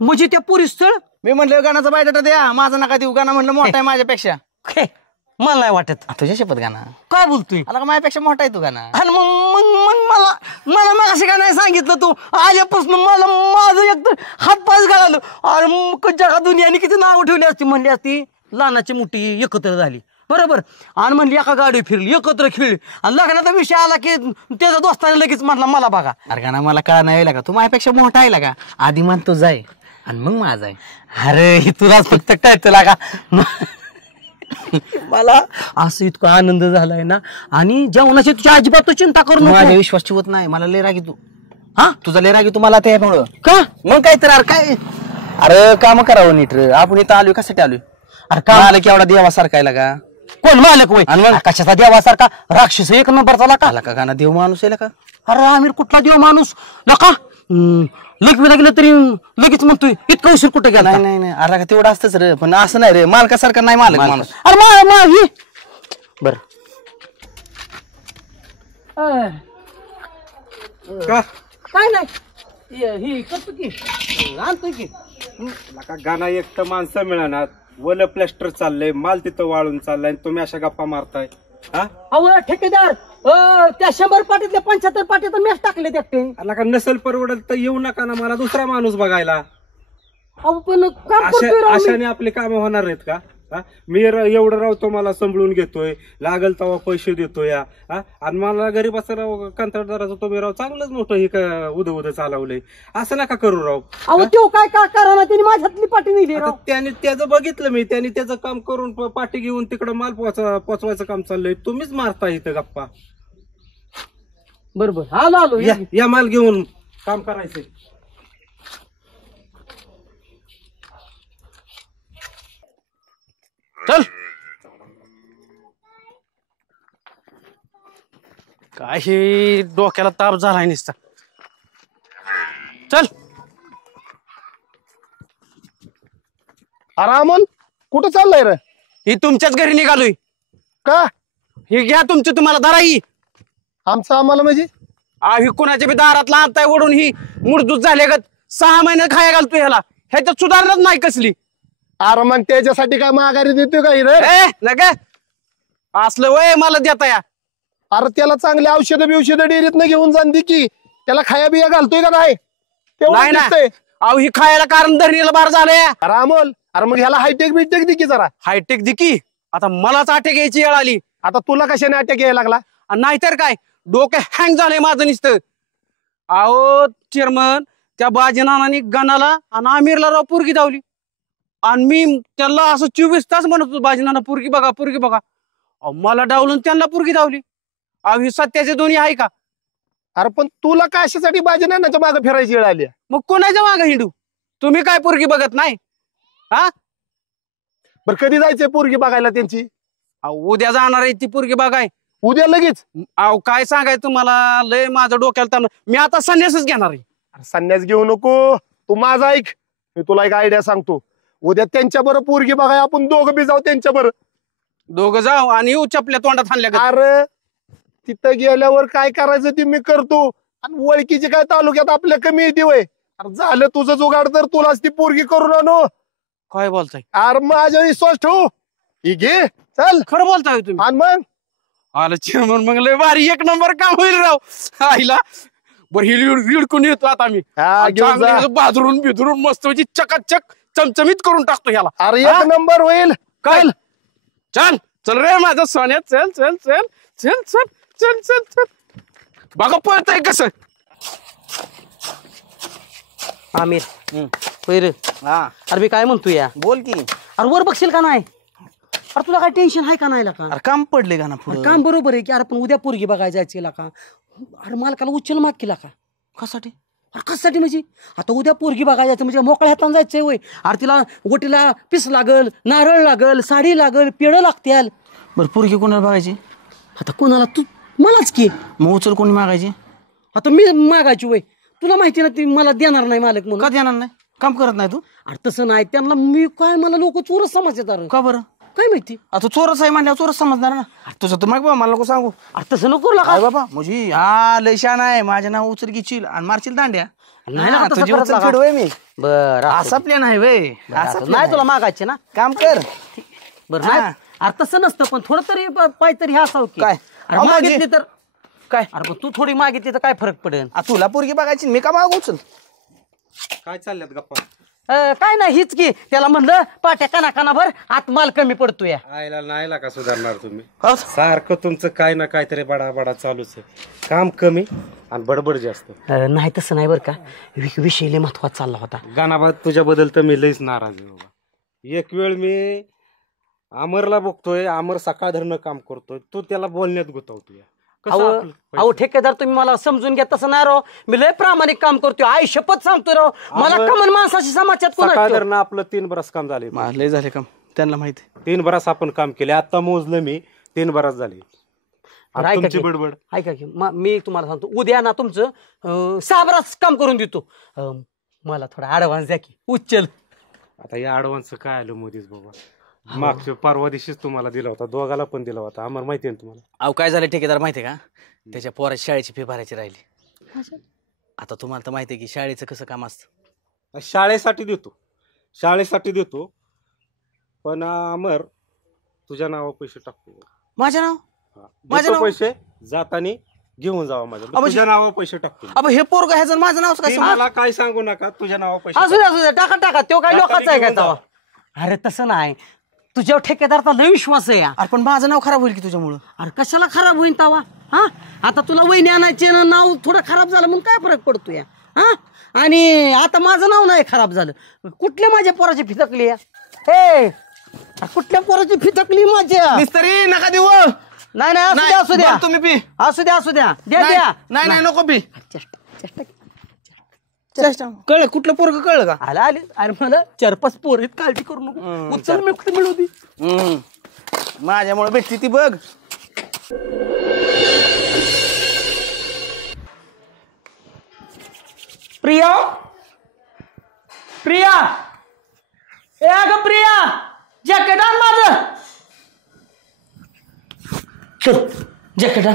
म्हणजे त्या पुरी स्थळ. मी म्हणलं गाण्याचा बायोडाटा द्या, माझा नका देऊ. गाणं म्हणलं मोठा आहे माझ्यापेक्षा. हे, मला नाही वाटत. तुझ्या शपथ गाणं. काय बोलतोय? आला का माझ्यापेक्षा मोठा आहे तू गाणं. आणि मग मला असे काय नाही सांगितलं तू आल्यापासून. मला माझं एकतर हातपाय घालालो. अरे मग जगा दुनियाने किती नाव ठेवली असती. म्हणली असती लहानाची मोठी एकत्र झाली, बरोबर, आणि म्हणली एका गाडी फिरली, एकत्र खेळली, आणि लग्नाचा विषय आला की त्याच्या दोस्ताने लगेच म्हटला मला बघा. अरे गाणं मला का नाही का, तू माझ्यापेक्षा मोठा आहे का? आधी मान तो जाय आणि मग माझा आहे. अरे हे तुलाच फक्त कळतं लागा. मला असं इतका आनंद झालाय ना. आणि जेवणाची तुझ्या अजिबात चिंता करू माझ्या नको. विश्वास ठेवत नाही. मला लय रागी तू. हा तुझा लय रागी तुम्हाला त्यामुळं का? मग काय तर. अरे काय, अरे काम करावं नीट. आपण इथं आलोय कशासाठी आलोय? अरे का आलं की एवढा देवा सारखायला का? कोण मालक होय? आणि मग? कशाचा देवासारखा राक्षस एक नंबरचा लाका. आला का गाणं देव माणूस आहे का? अरे आमिर कुठला देव माणूस नका. लग्न गेलं तरी लगेच म्हणतोय इतका उशीर कुठे गेला. नाही नाही, अरे का तेवढं असतंच रे, पण असं नाही रे. मालकासारखा नाही मालक माणूस. अरे बर काय नाही ही करतो की आणतोय की. गाणं एक तर माणसं मिळणार, वल प्लॅस्टर चाललंय, माल तिथं वाळून चाललाय, तुम्ही अशा गप्पा मारताय. हा अहो ठेकेदार, त्या 100 पाटीतल्या 75 पाटी तर मीच टाकले त्या. आला का नसल परवडत तर येऊ नका ना, मला दुसरा माणूस बघायला. अहो पण काम करतोय राव मी. अशाने आपली कामं होणार आहेत का? हा मी एवढं राव तुम्हाला सांभाळून घेतोय, लागल तेव्हा पैसे देतोय. हा आणि मला गरीबाचं राव कंत्राटदाराचं तुम्ही राव चांगलंच मोठं हे उद चालवलंय. असं नका करू राव. अहो तो काय करा ना, त्यांनी माझ्यातली पाटी नेली राव. त्याने त्याचं बघितलं मी, त्याने त्याचं काम करून पाठी घेऊन तिकडं माल पोचवायचं काम चाललंय. तुम्हीच मारता इथं गप्पा. बरोबर आलो या माल घेऊन काम करायचंय. चल. काय हे डोक्याला ताप झालाय नुसता. चल. अरे अमोल, कुठं चाललाय रे? ही तुमच्याच घरी निघालोय. का? हे घ्या तुमची तुम्हाला दाराई. आमचं आम्हाला म्हणजे? ही कुणाच्या बी दारातला आणताय ओढून, ही मुडदूत झाले गत 6 महिने खाया घालतोय ह्याला. ह्याच्यात सुधारणाच नाही कसली. अरे मग त्याच्यासाठी काय माघारी देतोय का रे? नका असलं वय मला देता या. अरे त्याला चांगले औषधं बिवषधं डेअरीत घेऊन जाण दे की, त्याला खाया बिया घालतोय का नाही तेवढं नाही ना. दिसतंय. अहो ही खायला कारण धरणीला बार झालंय. अरे अमोल, अरे मग ह्याला हायटेक बिटेक दे की जरा. हायटेक दिकी आता मलाच अटॅक यायची वेळ आली. आता तुला कशाने अटॅक यायला लागला? आणि नाहीतर काय डोकं हँग झालंय माझं नुसतं. अहो चेअरमन, त्या बाजीनानानी गणाला आणि आमिरला राव पोरगी धावली आणि मी त्याला असं 24 तास म्हणत होतो बाजीनाना पोरगी बघा पोरगी बघा. अहो मला डावलून त्यांना पोरगी धावली. अहो ही सत्याचे दोन्ही आहे का? अरे पण तुला कशासाठी बाजीनानाच्या मागे फिरायची वेळ आली? मग कोणाच्या मागं हिंडू? तुम्ही काय पोरगी बघत नाही? हा बरं कधी जायचंय पोरगी बघायला त्यांची? अहो उद्या जाणार आहे ती पोरगी बघाय. उद्या लगेच? अहो काय सांगाय तुम्हाला, लय माझं डोक्याला ताण. मी आता संन्यासच घेणार आहे. अरे संन्यास घेऊ नको, तू माझा ऐक. मी तुला एक आयडिया सांगतो. उद्या त्यांच्या बरं पोरगी बघाय आपण दोघं बी जाऊ त्यांच्या बरं. दोघं जाऊ आणि येऊ चपल्या तोंडात आणल्या का? अरे तिथं गेल्यावर काय करायचं ते मी करतो. आणि ओळखीची काय तालुक्यात आपल्या कमी येते वय. अरे झालं तुझं जुगाड तर तुलाच ती पोरगी करून आणू. काय बोलताय? अरे माझ्या विश्वास ठेवू. ही घे चल. खरं बोलताय तुम्ही? आणि मग आलं चेअरमन, मग लय भारी एक नंबर काम होईल राव. आईला बरं ही रिडकून येतो आता मी. हा, घेऊन जा. बाजरून बिधरून मस्त चकाचक चमचमीत करून टाकतो ह्याला. अरे एक नंबर होईल. काय चल चल रे माझं सोन्या, चल चल चल चल चल चल चल चल. बघा पळतय कसं. आमिर होय रे. अरे मी काय म्हणतो या, बोल की. अरे वर बघशील का नाही? अरे तुला काय टेन्शन आहे का नाही का? अरे काम पडले का ना पुढे? काम बरोबर आहे की. अरे पण उद्या पोरगी बघायला जायची का? अरे मालकाला उचल माग केला का? कशासाठी? अरे कशासाठी म्हणजे आता उद्या पोरगी बघायला जायचं म्हणजे मोकळ्या हातानं जायचंय वय. अरे तिला गोटीला पीस लागल, नारळ लागल, साडी लागल, पेढं लागतील. बरं पोरगी कोणाला बघायची? आता कोणाला? तू मलाच की. मग उचल कोणी मागायची? आता मी मागायची वय. तुला माहिती ना ती मला देणार नाही मालक म्हणून. का देणार नाही? काम करत नाही तू? अरे तसं नाही, त्यांना मी काय मला लोक चोरच समजतात. का बरं? काय माहिती? आता चोरच आहे म्हणल्यावर चोरच समजणार ना. तुझं तर माग बाबा मला नको सांगू. अरे तसं नको का काय बाबा म्हणजे हा लय शान आहे. माझ्या नाव उचल घेशील आणि मारशील दांड्या. नाही ना, तसं तुझी करत उचल लागा. फेडू आहे मी. बरं असा प्लॅन आहे वे. नाही तुला मागायचे ना. काम कर. बरं नाही. अरे तसं नसतं पण थोडं तरी पाय तरी हे असावं की. काय? अरे मागितली तर काय? अरे पण तू थोडी मागितली तर काय फरक पडेल? तुला पोरगी बघायची, मी का मागू उचल? काय चालल्यात गप्पा? काय नाही हीच की. त्याला म्हणलं पाट्या काना कानाभर आत माल कमी पडतोय. आयला नाही का सुधारणार तुम्ही? सारखं तुमचं काय ना काहीतरी बडा बडा चालूच आहे. काम कमी आणि बडबड जास्त. नाही तसं नाही बरं का. विषय लय महत्वाचा चालला होता. गाणाबाद तुझ्याबद्दल तर मी लईच नाराज आहे बाबा. एक वेळ मी अमरला बघतोय, अमर सकाळ धरणं काम करतोय, तू त्याला बोलण्यात गुतवतोय. अहो ठेकेदार तुम्ही मला समजून घ्या. तसं नाही राव, मी लय प्रामाणिक काम करतोय. आई शपथ सांगतोय राव. मला कमन माणसाची समाजात सकाळ धरणं आपलं 3 बरस काम झाले. लय झाले काम, त्यांना माहिती. 3 बरस आपण काम केले. आता मोजलं मी 3 बरस झाले. तुमची बडबड ऐका की मी तुम्हाला सांगतो, उद्या ना तुमचं 6 बरस काम करून देतो. मला थोडा ऍडव्हान्स द्या की. उच्चल. आता या ऍडव्हान्स काय आलं मोदीच बाबा. मागच्या परवा दिवशीच तुम्हाला दिला होता, दोघाला पण दिला होता. आम्हाला माहिती आहे ना तुम्हाला. अहो काय झालं ठेकेदार माहितीये का? त्याच्या पोराची शाळेची फी भरायची राहिली. आता तुम्हाला तर माहितीये की शाळेचं कसं काम असतं. शाळेसाठी देतो पण अमर तुझ्या नावा पैसे टाकतो. माझ्या नाव? माझ्या पैसे जाताना घेऊन जावा माझ्या. तुझ्या नावा पैसे टाकतो. अब हे पोरग ह्याचं माझं नाव काय? मला काय सांगू नका. तुझ्या नावा पैसे असू द्या टाका टाका. तो काय लोकांचा आहे का? अरे तसं नाही, तुझ्या ठेकेदारचा लय विश्वास आहे. अरे पण माझं नाव खराब होईल की तुझ्यामुळं. अरे कशाला खराब होईल तवा? हा आता तुला वहिनी आणायचे नाव थोडं खराब झालं म्हणून काय फरक पडतोय? हा आणि आता माझं नाव नाही खराब झालं. कुठल्या माझ्या पोराची फितकली? हे कुठल्या पोराची फितकली माझ्या? मिस्त्री नका देऊ. नाही नाही असू द्या तुम्ही पी. असू द्या द्या. नाही नको पी. चेष्टा कळलं कुठलं पोरग कळलं का? आले. अरे मला 4-5 पोर आहेत, काळजी करू नको. उचल मी कुठे मिळवती. माझ्यामुळे भेटती ती बघ. प्रिया ए अगं प्रिया, जॅकेट आण माझं. चल जॅकेट आण.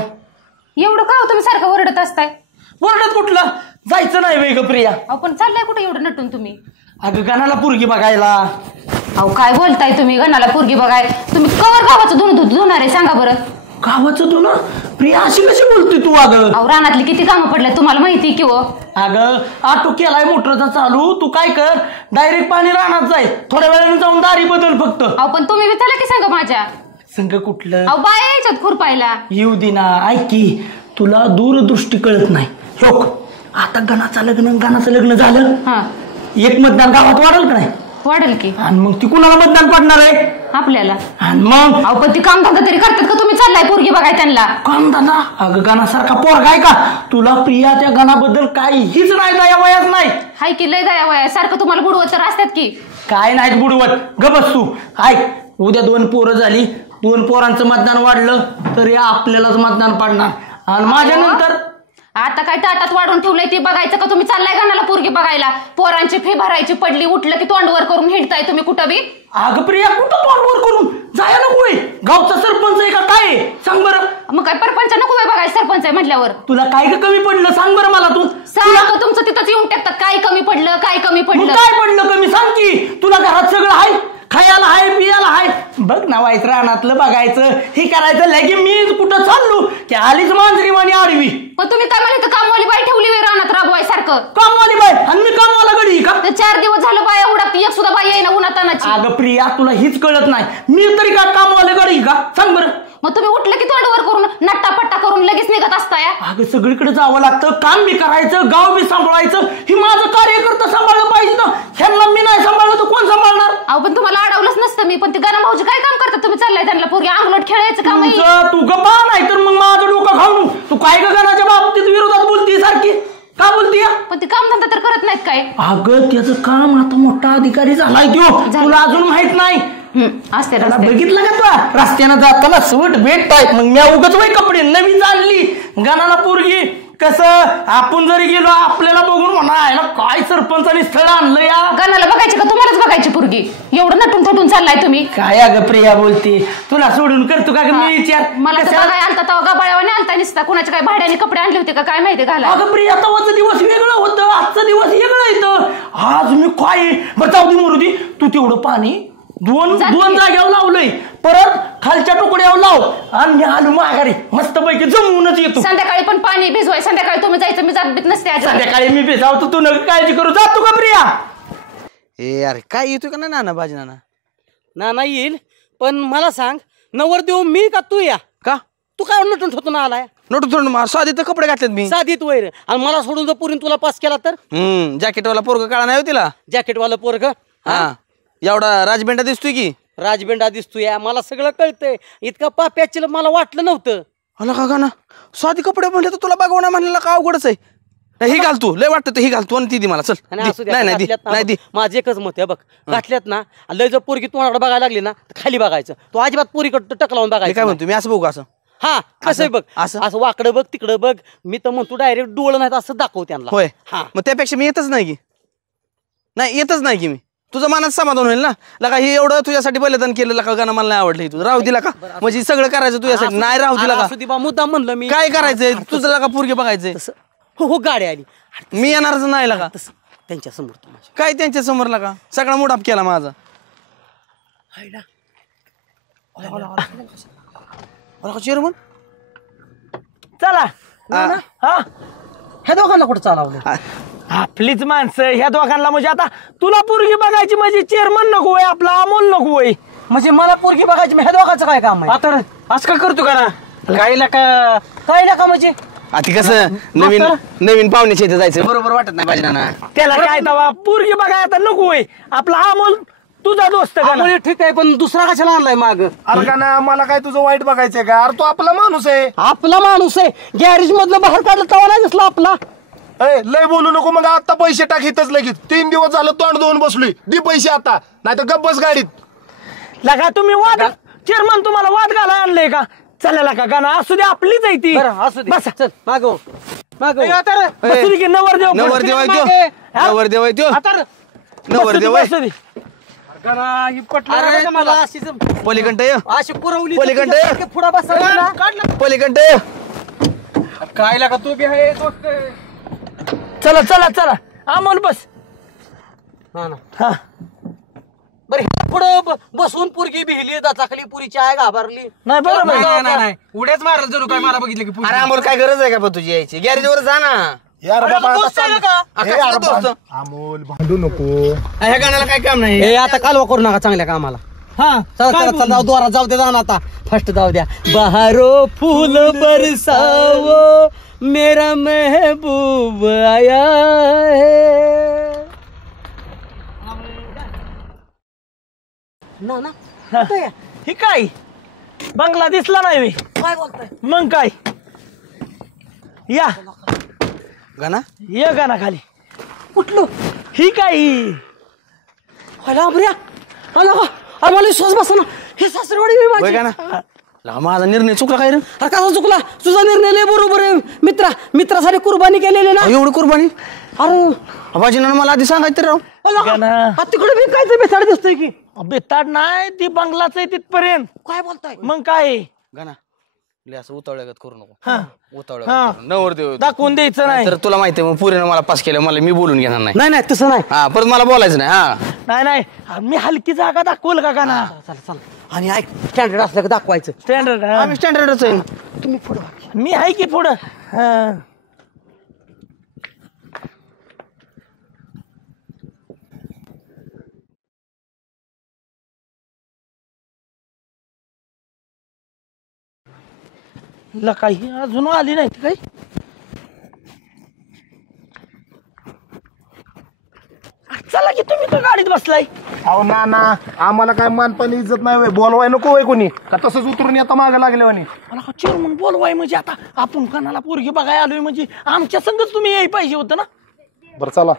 एवढं का तुम्ही सारखं ओरडत असताय? ओरडत कुठलं? जायचं नाही वेग प्रिया. अहो पण चाललंय कुठे एवढं नटून तुम्ही? अगं गाण्याला पोरगी बघायला. अहो काय बोलताय तुम्ही? गणाला पोरगी बघाय? तुम्ही कवर गावाचं धुणार आहे सांगा बरं. गावाचं तू ना प्रिया अशी कशी बोलते तू अगं? अहो रानातली किती कामं पडले तुम्हाला माहिती की हो. अगं ऑटो केलाय मोटरचा चालू, तू काय कर डायरेक्ट पाणी रानात जाय, थोड्या वेळाने जाऊन दारी बदल फक्त. अहो पण तुम्ही विचारला की सांगा माझ्या संग कुठलं अहो बाय यायच्यात खुरपायला. येऊ दे ना. ऐक की तुला दूरदृष्टी कळत नाही. लोक आता गणाचं लग्न झालं, हा एक मतदान गावात वाढल का नाही? वाढेल की. आणि मग ती कुणाला मतदान पडणार आहे? आपल्याला. आणि मग अहो पण ती कामधंदा तरी करतात का? तुम्ही चाललाय पोरगी बघाय त्यांना. कामधंदा? अगं गणासारखा पोरगा आहे का? तुला प्रिया त्या गणाबद्दल काहीच नाही, दया वयाच नाही. हाय की लय दया वया सारखं तुम्हाला बुडवत तर असतात की. काय नाही बुडवत, ग बस तू. ऐक उद्या 2 पोरं झाली, 2 पोरांचं मतदान वाढलं तरी आपल्यालाच मतदान पडणार. आणि माझ्या नंतर आता काय ताटात वाढून ठेवलंय ते बघायचं का? तुम्ही चाललाय गणाला पोरगी बघायला. पोरांची फी भरायची पडली, उठलं की तोंडवर करून हिंडताय तुम्ही कुठं बी. अगं प्रिया कुठं तोंडवर करून जाया नकोय? गावचा सरपंच आहे का काय? सांग बरं. मग काय परपंच नको आहे बघायला? सरपंच आहे म्हटल्यावर तुला काय का कमी पडलं सांग बरं मला. तू सारखं तुमचं तिथंच येऊन टाकतात. काय कमी पडलं, काय कमी पडलं. काय पडलं कमी सांग की. तुला घरात सगळं आहे, खायला आहे, पियाला आहे. बघ ना व्हायचं रानातलं बघायचं, हे करायचं. लगे मी कुठं चाललो की आलीच मांजरी वाणी आडवी. पण तुम्ही काय म्हणत कामवाली बाई ठेवली वे रानात राबवाय सारखं? कामवाली बाई? आणि मी कामवाला गडी का? 4 दिवस झालं बाया उडकती, एक सुद्धा बाई येईना उन्हातानाची. अगं प्रिया तुला हीच कळत नाही, मी तरी काय कामवाले गडी का? सांग बरं. मग तुम्ही उठलं की तोंडवर करून नट्टापट्टा करून लगेच निघत असताय. अगं सगळीकडे जावं लागतं, काम बी करायचं, गाव बी सांभाळायचं. ही माझं कार्यकर्ता सांभाळलं पाहिजे ना. ह्यांना मी नाही सांभाळलं तर कोण सांभाळणार? अहो पण तुम्हाला अडवलंच नसतं मी. पण ते गणा भाऊजी काय काम करतात? तुम्ही चाललाय त्यांना पोरगी अंगलट खेळायचं काम आहे. तू गप्पा नाही तर मग माझं डोकं खाऊ. तू काय गणाच्या बाबतीत विरोधात बोलती सारखी का बोलती? पण ते कामधंदा तर करत नाहीत काय? अगं त्याचं काम आता मोठा अधिकारी झालाय तो, तुला अजून माहित नाही. असते बघितलं का तू रस्त्यानं जाताना सूट भेट आहे. मग मी उगाच वय कपडे नवीन आणली गणाला पोरगी. कसं आपण जरी गेलो आपल्याला बघून म्हणा काय सरपंचानी स्थळ आणलं या. गणाला बघायची का तुम्हालाच बघायची पोरगी? एवढं नटून थटून चाललाय तुम्ही. काय अगं प्रिया बोलते, तुला सोडून करतो का मी विचार? मला तर काय आलता तेव्हा गबाळ्यावाने आलता निसता. कुणाच्या काय भाड्याने कपडे आणले होते का काय माहिती घाला. अगं प्रिया तवाचा दिवस वेगळं होतं, आजचा दिवस वेगळं येतं. आज मी काय बरं जाऊ दे मरुदी. तू तेवढं पाणी दोन जाग्यावर लावलंय, परत खालच्या तुकड्यावर लाव आणि मी आलो माघारी मस्तपैकी जमवूनच येतो. संध्याकाळी पण पाणी भिजवाय. संध्याकाळी तुम्ही जायचं, मी जात नसते. संध्याकाळी मी भिजावतो, तू नका काळजी करू. जातो का प्रिया? ए अरे काय येतोय का नाही नाना बाजी नाना? ना येईल, पण मला सांग नवर देऊ मी का तू? या का तू काय नटून ठेवतो ना आलाय? नोट साधी तर कपडे घातलेत मी. साधीत वैर. आणि मला सोडून जर पुरीन तुला पास केला तर? जॅकेटवाला पोरग काळा नाही हो तिला. जॅकेटवाला पोरग हा एवढा राजबेंडा दिसतोय की. राजबेंडा दिसतोय. मला सगळं कळतंय. इतका पाप्याचं मला वाटलं नव्हतं. अला का ना साधी कपडे म्हणले तर तुला बघवणार म्हणलेला का अवघडच आहे. ही घाल तू, लय वाटतं ही घाल तू आणि ती दे मला. चल नाही दे. माझं एकच मत आहे बघ, घातल्यात ना लय जर पोरगी तुम्हाला बघायला लागली ना तर खाली बघायचं. तो अजिबात पोरीकडे टक लावून बघायचं. काय म्हणतो मी असं बघू असं? हा कसं आहे बघ, असं वाकडं बघ तिकडं बघ. मी तर म्हणतो डायरेक्ट डोळं नाही असं दाखव त्यांना. होय हा मग त्यापेक्षा मी येतच नाही की मी. तुझं मनात समाधान होईल ना. लका हे एवढं तुझ्यासाठी बलिदान केलं लका गाणं मला नाही आवडलं. तू राहू दिला का? म्हणजे सगळं करायचं तुझ्यासाठी. नाही राहू दिला का? मुद्दा म्हणलं मी. काय करायचंय तुझं लका पोरगी बघायचंय? हो गाडी आली. मी येणारच नाही लका त्यांच्या समोर. काय त्यांच्या समोर लका? सगळा मूड अप केला माझा. चेअरमन चला हा ह्या दोघांना कुठं चालवलं? आपलीच माणसं ह्या दोघांना. म्हणजे आता तुला पोरगी बघायची म्हणजे चेअरमन नको आहे, आपला अमोल नको आहे. म्हणजे मला पोरगी बघायची ह्या दोघांचं काय काम आहे? आता असं का करतो का ना? काय नका म्हणजे आता कसं नवीन पाहुण्याच्या इथे जायचं बरोबर वाटत नाही पाहिजे ना. त्याला काय तवा पोरगी बघाय आता नको आहे. आपला अमोल तुझा दोस्त का? ठीक आहे, पण दुसरा कशाला आणलाय माग? अरे का ना मला काय तुझं वाईट बघायचंय का? अरे तो आपला माणूस आहे. आपला माणूस आहे. गॅरेज मधलं बाहेर काढलं तवा नाही दिसला आपला. लय बोलू नको मग. आता पैसे टाक इथंच लगेच. 3 दिवस झालं तोंड धुवून बसलोय. दे पैसे आता, नाही तर गप्प बस गाडीत. लगा तुम्ही वाद चेअरमन तुम्हाला वाद घाला आणले का? चला लका गाणं असू दे, आपलीच आहे ती. असू दे, चल मागव नवरदेव पलीकडे अशी पुरवली पलीकडे काय लागा तू बी आहे. चला चला चला अमोल बस. हा बरं पुढं बसून पुरगी भिली दचाकली पुरीची आहे घाबरली नाही बरोबर नाही नाही नाही उड्याच मारल जणू काय मला बघितलं की अरे अमोल काय गरज आहे का पण तुझी यायची गॅरेजवर जा ना. यार बाबा दोस्त आहे का? ए, यार बाबा, अमोल भांडू नको. ह्या गाण्याला काय काम नाही. हे आता कालवा करू नका चांगल्या कामाला. हा चला चला चला जाऊ द्वारा जाऊ दे जाऊन आता फर्स्ट जाऊ द्या. बहारो फूल बरसावो मेरा महबूब आया है. ना ना ही काय बंगला दिसला नाही बे. काय बोलताय? मग काय या गाणं ये गाणं खाली कुठलं ही काय हला बऱ्या आला का आम्हाला विश्वास बसा ना हे सासरवाडी मी माझी. गाणं माझा निर्णय चुकला काय रे. अरे कसा चुकला तुझा निर्णय लय बरोबर आहे मित्रासाठी कुर्बानी केलेली ना. एवढी कुर्बानी अरे बाजीनं मला आधी सांगायचं राव. तिकडे मी काय बेसाड दिसतोय की बेताड नाही ती बंगलाच आहे तिथपर्यंत. काय बोलताय? मग काय गाणं लय असं उतावळ्यागत करू नको. हा. उतावळ्यागत नवर देऊ दाखवून द्यायचं नाही. तर तुला माहिती आहे मग पुरीनं मला पास केलं मला मी बोलून घेणार नाही. नाही नाही तसं नाही. हा परत मला बोलायचं नाही. हा नाही नाही मी हलकी जागा दाखवल का गाणं चला चला आणि ऐक स्टँडर्ड असलं का दाखवायचं. स्टँडर्ड आम्ही स्टँडर्डच आहे. तुम्ही पुढे मी आहे की पुढं. हा. काही अजून आली नाही ती काही. चला की तुम्ही तर गाडीत बसलाय. अहो ना ना आम्हाला काय मानपानी इज्जत नाही बोलवाय नको वय कोणी का तसंच उतरून येता मागे लागले म्हणे. मला का चेअरमन बोलवाय म्हणजे आता आपण कणाला पोरगी बघायला आलोय म्हणजे आमच्या संगच तुम्ही याय पाहिजे होतं ना. बरं चला.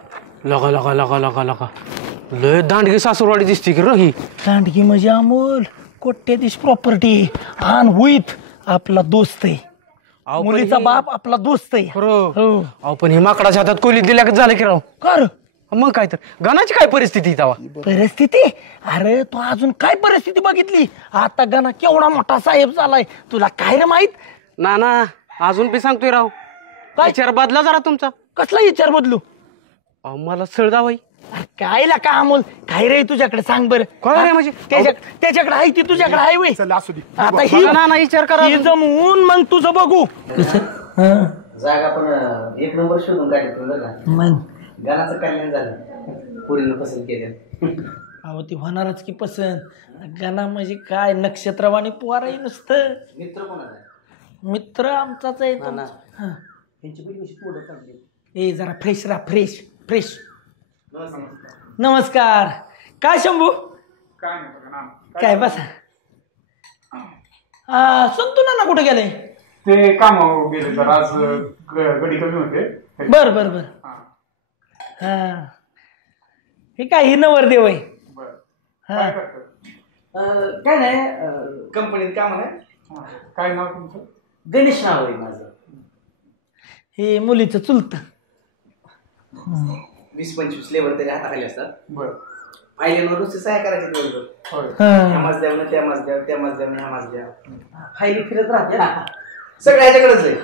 लगा लगा लगा लगा लगा लय दांडगी सासूरवाडी दिसते की रही. दांडगी म्हणजे अमोल कोट्याधीश प्रॉपर्टी आण होईत आपला दोस्त आहे. मुलीचा बाप आपला दोस्त आहे. हो. अहो पण हे माकडाच्या हातात कोली दिल्या झालं की राव. कर मग काय तर गाण्याची काय परिस्थिती तेव्हा. परिस्थिती अरे तू अजून काय परिस्थिती बघितली. आता गाणा केवढा मोठा साहेब झालाय तुला काय रे माहित. ना ना अजून बी सांगतोय राव काय विचार बदला जरा तुमचा. कसला विचार बदलू. अहो मला सळ जावाई. काय ला का अमोल काय रे तुझ्याकडे सांग बरं. काय रे म्हणजे त्याच्याकडे आहे ती तुझ्याकडे आहे वय. चला असू दे. आता ही ना ना विचार करा. ही जमवून मग तुझं बघू. जागा पण एक नंबर शोधून काढली मग गाण्याचं कल्याण झालं पुरीनं पसंत केलं. अहो ती होणारच की पसंत. गाणं म्हणजे काय नक्षत्रवाणी पोर आहे नुसतं. मित्र कोणाचा मित्र आमचाच आहे ए जरा फ्रेश राहा फ्रेश फ्रेश. नमस्कार काय शंभू काय बसा. संतू नाना कुठे गेले. ते काम गेले तर आज गडी कमी होते. बर बर बर. हा हे काय ही नवरदेव आहे. हा काय नाही कंपनीत काम आहे. काय नाव तुमचं. गणेश नाव आहे माझं. हे मुलीचं चुलत. 20-25 लेबर तरी हाताखाली असतात. बरं फायलीवर नुसते सहाय्य करायचे दिवसभर. होय. ह्या मजल्यावर त्या मजल्यावर त्या मजल्यावर ह्या मजल्या फायली फिरत राहते ना सगळं ह्याच्याकडेच आहे.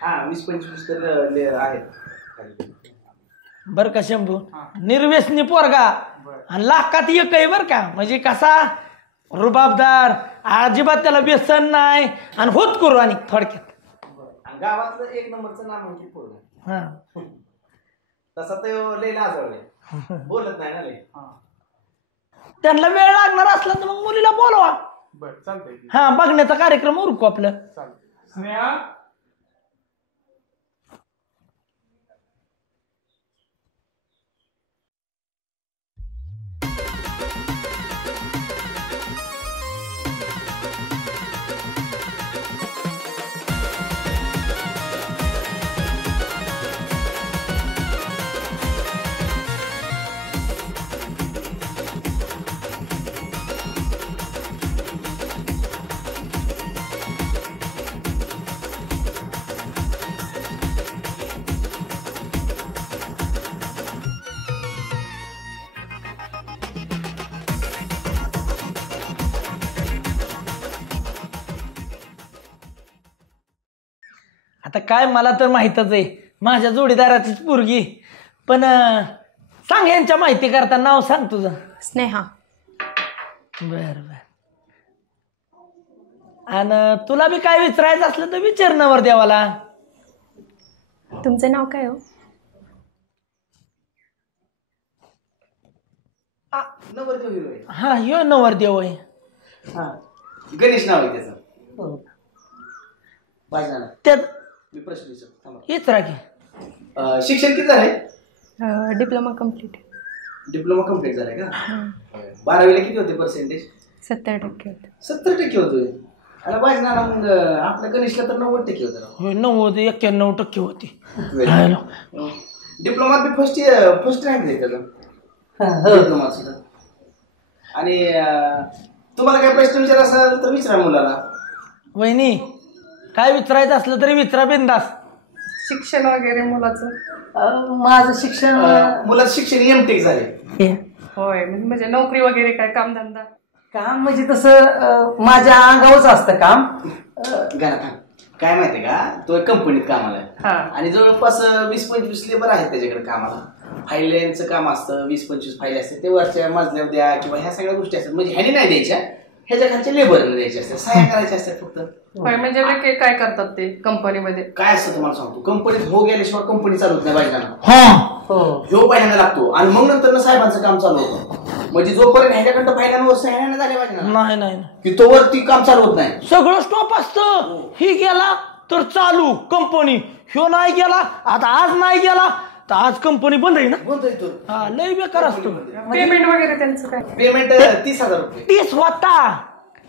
हा 20-25 तर आहेत. बर का शंभू निर्व्यसनी पोरगा आणि लाखात एक आहे बर का. म्हणजे कसा रुबाबदार अजिबात त्याला व्यसन नाही आणि होत करू आणि थोडक्यात गावातलं एक नंबरचं नाव म्हणजे पोरगा. हा तसा तो लय लाजवले बोलत नाही ना लय. त्यांना वेळ लागणार असला तर मग मुलीला बोलवा. बरं चालतंय. हा बघण्याचा कार्यक्रम उरकू आपलं. चालतंय. स्नेहा आता काय मला तर माहीतच आहे माझ्या जोडीदाराचीच पोरगी. पण सांग यांच्या माहिती करता नाव सांग तुझं. स्नेहा. बर बर. आणि तुला बी काय विचारायचं असलं तर विचार नवरदेवाला. तुमचं नाव काय हो? हा यो नवरदेव आहे. गणेश नाव आहे त्याचं. त्यात मी प्रश्न विचारतो. विचारा की. शिक्षण किती झालंय? Diploma complete. डिप्लोमा कम्प्लीट झालाय का? 12वीला किती होते पर्सेंटेज? 70% होते. 70% होतोय. अरे पाहिजे ना मग आपल्या गणेशला तर 90% होतं. 91% होती. डिप्लोमात फर्स्ट रँक आहे त्याला डिप्लोमात सुद्धा. आणि तुम्हाला काय प्रश्न विचार असाल तर विचारा मुलाला. वहिनी काय विचारायचं असलं तरी विचारा बिंदास. शिक्षण वगैरे मुलाचं? माझं शिक्षण मुलाचं शिक्षण एमटेक झाले. होय. म्हणजे नोकरी वगैरे काय कामधंदा? काम म्हणजे तसं माझ्या अंगावरच असतं काम. काय माहितीये का, तो कंपनीत कामाला आहे आणि जवळपास 20-25 लेबर आहेत त्याच्याकडे कामाला. फाईलचं काम असतं, 20-25 फाईल असते. ते वरच्या मजल्यावर द्या किंवा ह्या सगळ्या गोष्टी असतात. म्हणजे ह्याने नाही द्यायच्या, ह्याच्या खालच्या लेबरने द्यायच्या असतात, सहाय्य करायचे असतात फक्त. म्हणजे काय करतात ते कंपनीमध्ये? काय असतं तुम्हाला सांगतो, कंपनीत हो गेल्याशिवाय कंपनी चालवत नाही बायकांना. ह्यो पहिल्यांदा लागतो आणि मग नंतर साहेबांचं काम चालू होतं. म्हणजे जोपर्यंत ह्याच्याकडं फायद्यानं सह्यानं झाले पाहिजे ना, नाही की तोवर ती काम चालू होत नाही. सगळं स्टॉप असतं. ही गेला तर चालू कंपनी, ह्यो नाही गेला, आता आज नाही गेला तर आज कंपनी बंद आहे ना. बंद येतो. हा लय बेकार असतो. पेमेंट वगैरे त्यांचं काय? पेमेंट 30,000 रुपये. 30 होता,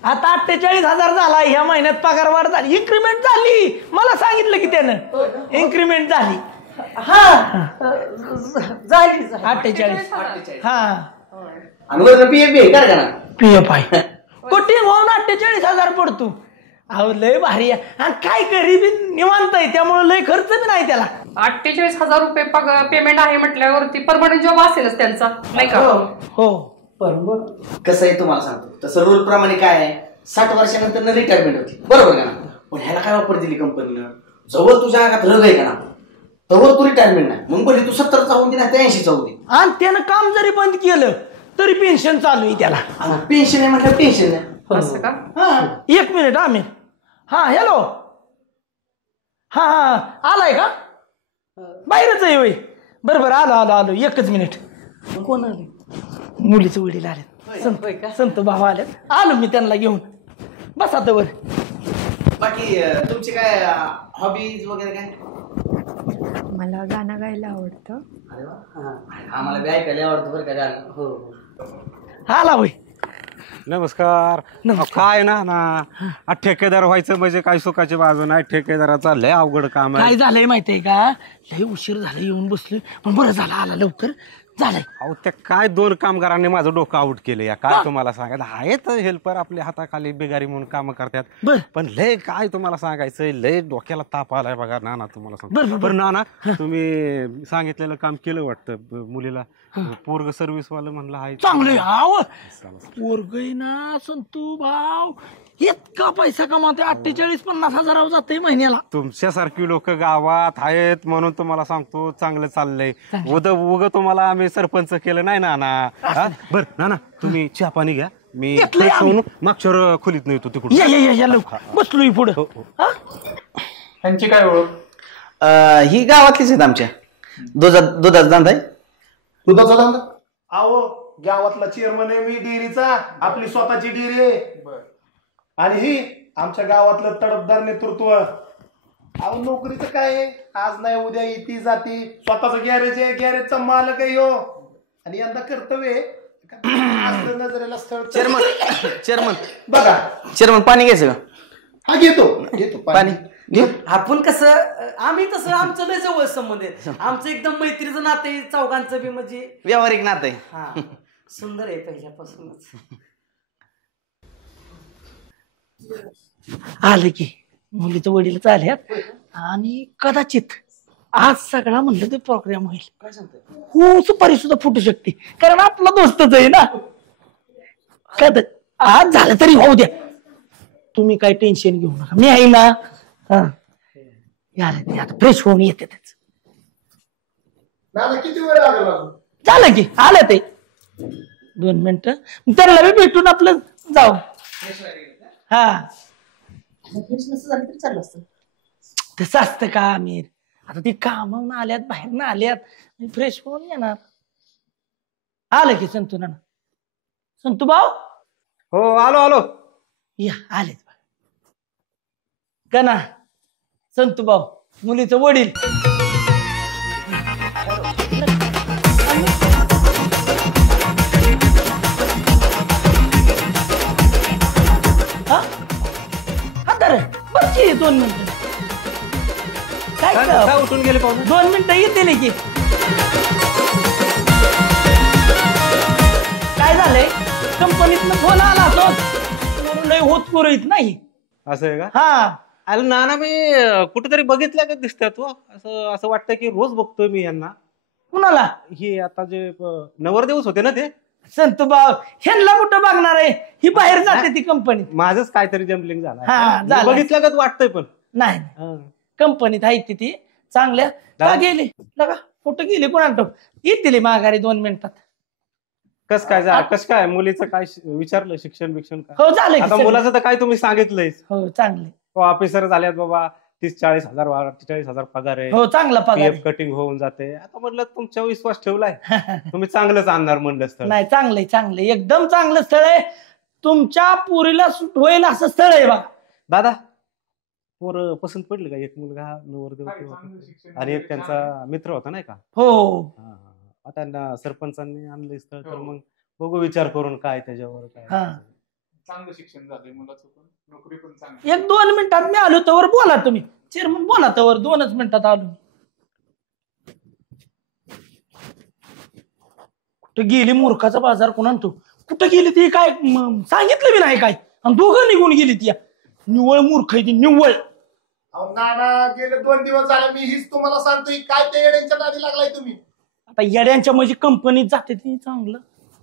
आता 48,000 झाला. ह्या महिन्यात पगार वाढ झाली, इन्क्रीमेंट झाली. मला सांगितलं की त्यानं इन्क्रीमेंट झाली. झाली 48. हा आणि पीएफ बी आहे का? पीएफ आहे. कोटी होऊन 48,000 पडतो. अहो लय भारी आहे. आणि काय गरीबी निवांत आहे, त्यामुळे लय खर्च बी नाही त्याला. 48,000 रुपये पेमेंट आहे म्हटल्यावरती परमनंट जॉब असेलच त्यांचा, नाही का? हो बरोबर. कसं आहे तुम्हाला सांगतो, तसं रूल प्रमाणे काय आहे, 60 वर्षानंतर रिटायरमेंट होती, बरोबर का ना. पण ह्याला काय वापर दिली कंपनीनं, जवळ तुझ्या अंगात रग आहे का ना तवर तू रिटायरमेंट नाही. मग बोलली तू 70 होती ना, 83 होती. आणि त्यानं काम जरी बंद केलं तरी पेन्शन चालू आहे त्याला. पेन्शन आहे म्हटलं टेन्शन नाही. असं का? एक मिनिट आम्ही. हा हॅलो. हा आलाय का? बाहेरच आहे होय. बरोबर आलो. एकच मिनिट. कोण आले? मुलीचे वडील आले, संत भाऊ आले. आलो मी त्यांना घेऊन. बस आता वर. बाकी तुमचे काय हॉबीज वगैरे काय? मला गाणं गायला आवडतं. अरे वा, आम्हाला बी ऐकायला आवडतं बरं का गाणं. हो. आला होय. नमस्कार. काय ना ठेकेदार व्हायचं म्हणजे काय सुखाची बाजू नाही. ठेकेदाराचा लय अवघड काम आहे. काय झालंय माहितीये का, लय उशीर झाला येऊन बसलोय, पण बरं झालं आला लवकर झालंय. अहो त्या काय 2 कामगारांनी माझं डोकं आउट केलं या. काय तुम्हाला सांगायचं, आहेत हेल्पर आपल्या हाताखाली बिगारी म्हणून काम करतात, पण लय काय तुम्हाला सांगायचंय, लय डोक्याला ताप आलाय बघा नाना. तुम्हाला सांगतो बरं नाना, तुम्ही सांगितलेलं काम केलं वाटतं. मुलीला पोरग सर्व्हिस वालं म्हणलं आहे चांगलं. आव पोरग ना संतू भाव इतका पैसा कमावते, 48-50 हजारावर जाते महिन्याला. तुमच्यासारखी लोक गावात आहेत म्हणून तुम्हाला सांगतो चांगलं चाललंय. उग तुम्हाला आम्ही सरपंच केलं नाही नाना. बर नाना तुम्ही चहा पाणी घ्या, मी मागच्या खोलीत नाही येतो तिकडून. बसलोय पुढं. त्यांची काय ओळख? ही गावातलीच आहेत आमच्या. दुधाचा धंदा आहे. दुधाचा धंदा? अहो गावातला चेअरमन आहे मी डेअरीचा, आपली स्वतःची डेअरी आहे. आणि ही आमच्या गावातलं तडफदार नेतृत्व. अहो नोकरीचं काय आहे, आज नाही उद्या येती जाती. स्वतःच गॅरेज आहे, गॅरेजचा मालक आहे हो. आणि यंदा कर्तव्य आहे नजरेला स्थळ. चेअरमन बघा, चेअरमन पाणी घ्यायचं का? हा घेतो पाणी. आपण कसं आम्ही तसं आमचं लय जवळ संबंध आहे. आमचं एकदम मैत्रीचं नातं आहे, चौघांचं बी म्हणजे व्यावहारिक नातं आहे. हा सुंदर आहे पहिल्यापासूनच. आलं की मुलीचं वडील आल्यात आणि कदाचित आज सगळा म्हणलं ते प्रोग्राम होईल. काय सांगतोय? हो सुपारी सुद्धा फुटू शकते, कारण आपला दोस्तच आहे ना. आज झालं तरी होऊ द्या, तुम्ही काय टेन्शन घेऊ नका, मी आहे ना. आता फ्रेश होऊन येते त्याच. किती वेळ लागला? झालं की आलं ते. 2 मिनिटं त्याला बी भेटून आपलं जाऊ. हा तसं असतं का आमिर? आता ती कामावून आल्यात, बाहेर आल्यात, फ्रेश होऊन येणार. आलं की संतू ना, संतू भाऊ. हो आलो आलो. या आलेच का ना संतू भाऊ, मुलीचं वडील. बरची 2 मिनिटं काय उठून गेले पाहून? 2 मिनिटं येतील की. काय झालंय, कंपनीतनं फोन आला तो लय होत पुरत नाही. असं आहे का? हा अरे नाना मी कुठेतरी बघितल्या का दिसतात असं असं वाटतं की रोज बघतोय मी यांना. कुणाला? हे आता जे नवरदेवच होते ना ते संतू भाऊ, ह्यांना कुठं बघणार आहे? ही बाहेर जाते ती कंपनी. माझंच काहीतरी जम्पलिंग झालं. हा, झालं. बघितलं का वाटतंय पण नाही कंपनीत आहे ती चांगल्या. का गेली लगा कुठं गेली कोणाला येतील माघारी 2 मिनिटात. कस काय मुलीचं काय विचारलं शिक्षण बिक्षण काय? हो झालं. आता मुलाचं तर काय तुम्ही सांगितलंय. हो चांगले ऑफिसर झाल्यात बाबा, 30-40 हजार 40 पगार आहे. हो चांगला पगार. पीएफ कटिंग होऊन जाते. आता म्हटलं तुमच्या विश्वास ठेवलाय, तुम्ही चांगलंच आणणार म्हणलं स्थळ. नाही चांगलं एकदम चांगलं स्थळ आहे. तुमच्या पुरीला सूट होईल असं स्थळ आहे बा. दादा पोर पसंत पडली का? एक मुलगा नवरदेव आणि एक त्यांचा मित्र होता नाही का? हो. आता सरपंचांनी आणलं स्थळ, तर मग बघू विचार करून काय त्याच्यावर काय. चांगलं शिक्षण झालंय मुलाचं, पण नोकरी पण चांगली. 1-2 मिनिटात मी आलो तवर बोला तुम्ही. चेअरमन बोला तवर. 2च मिनिटात आलो. कुठं गेली मूर्खाचा बाजार कोण आणतो? कुठं गेली ती काय सांगितलं बी नाही काय, आणि दोघं निघून गेली ती. निव्वळ मूर्ख आहे ती, निव्वळ. नाना गेले 2 दिवस झाले मी हीच तुम्हाला सांगतोय, काय ते येड्यांच्या नादी लागलाय तुम्ही. आता येड्यांच्या म्हणजे कंपनीत जाते ती चांगलं.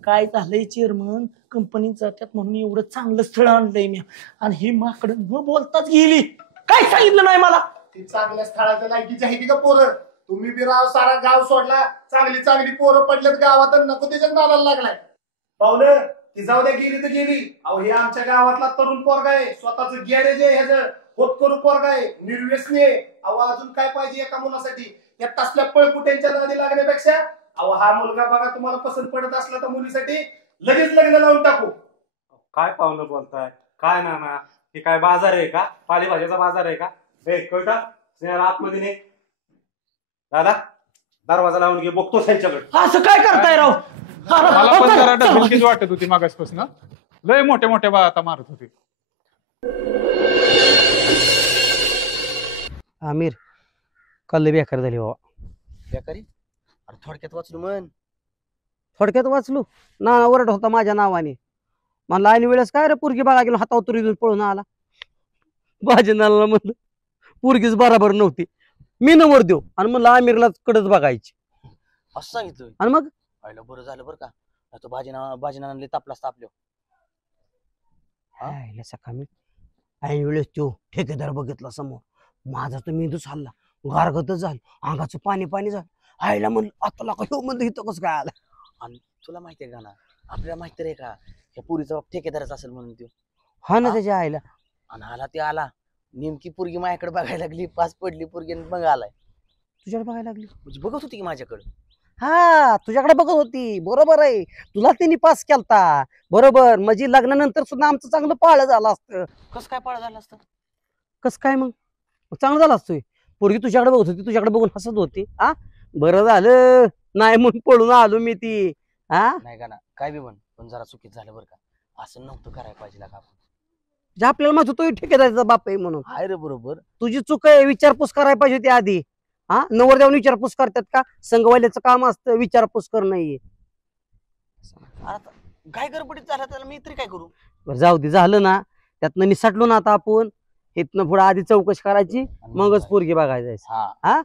काय झालंय चेअरमन, कंपनीत जातात म्हणून एवढं चांगलं स्थळ आणलंय मी, आणि ही माकडं न बोलताच गेली. काय सांगितलं नाही मला. ती चांगल्या स्थळाच्या लायकीची आहे का पोरं? तुम्ही बी राव सारा गाव सोडला, चांगली पोरं पडलेत गावात, नको त्याच्यात नादाला लागलाय. पाहुलं ती जाऊ द्या, गेली तर गेली. अहो हे आमच्या गावातला तरुण पोरगा आहे, स्वतःच गॅरेज आहे, ह्याचं होत करू पोरगा आहे, निर्व्यसनी आहे. अहो अजून काय पाहिजे एका मुलासाठी? या तसल्या पळकुट्यांच्या नादी लागण्यापेक्षा अहो हा मुलगा बघा, तुम्हाला पसंत पडत असला तर मुलीसाठी लगेच लग्न लावून टाकू. काय पाहुणं बोलताय? काय ना हे काय बाजार आहे का? पालेभाज्याचा बाजार आहे का? कळता आतमध्ये नाही. दादा दरवाजा लावून घे, बघतो त्यांच्याकडे. असं काय करताय राव? मला पण जरा डबलकीच वाटत होती मागासपासून. लय मोठ्या बाया आता मारत होती. आमिर कल्ले बेकार झाली बाबा. बेकारी? अरे थोडक्यात वाचलो म्हण. थोडक्यात वाचलो ना, ओरड होता माझ्या नावाने. म्हणला ऐन वेळेस काय रे पोरगी बघा गेलो, हातावर तुरी देऊन पळून आला. माझ्या नाला म्हणलं पोरगीच बराबर नव्हती, मी नंबर देऊ आणि म्हणलं आमिरला कडच बघायची असं सांगितलं. आणि मग बरं झालं बरं का, तो भाजीनाला तापलास तापलो. सकाळी ऐन वेळेस तो ठेकेदार बघितला समोर, माझा तर मेंदूच हल्ला, गारगतच झालं, अंगाचं पाणी झालं. आईला म्हणलं आता का ह्यो म्हणलं इथं कसं काय आला. आणि तुला माहितीये का ना, आपल्याला माहिती रे का या पुरीचा बाप ठेकेदारच असेल म्हणून तो. हा ना त्याच्या आईला. आणि आला नेमकी पोरगी माझ्याकडे बघायला लागली, पास पडली पोरगी, मग आलाय. तुझ्याकडे बघायला लागली म्हणजे बघत होती की माझ्याकडे? हा तुझ्याकडे बघत होती, बरोबर आहे. तुला त्यांनी पास केलता बरोबर, म्हणजे लग्नानंतर सुद्धा आमचं चांगलं पाळलं झालं असतं. कसं काय पाळलं झालं असतं? कसं काय मग चांगलं झालं असतोय. पोरगी तुझ्याकडे बघत होती, तुझ्याकडे बघून हसत होती. हा बरं झालं नाही म्हणून पळून आलो मी ती. हा नाही का ना, काय बी पण जरा चुकीच झालं बरं का. असं नव्हतं करायला पाहिजे का आपण. जे आपल्याला माहित होतो ठेकेदाराचा बाप आहे म्हणून. आहे रे बरोबर, तुझी चूक आहे, विचारपूस करायला पाहिजे होती आधी. हा नवरदेवाने विचारपूस करतात का? संघवाल्याचं काम असतं विचारपूस करणं. आता काय गडबडीत झालं त्याला मी तरी काय करू? बरं जाऊ दे, झालं ना त्यातनं निसटलो ना आता आपण. इथनं पुढे आधी चौकशी करायची, मगच पोरगी बघायला जायचं. हा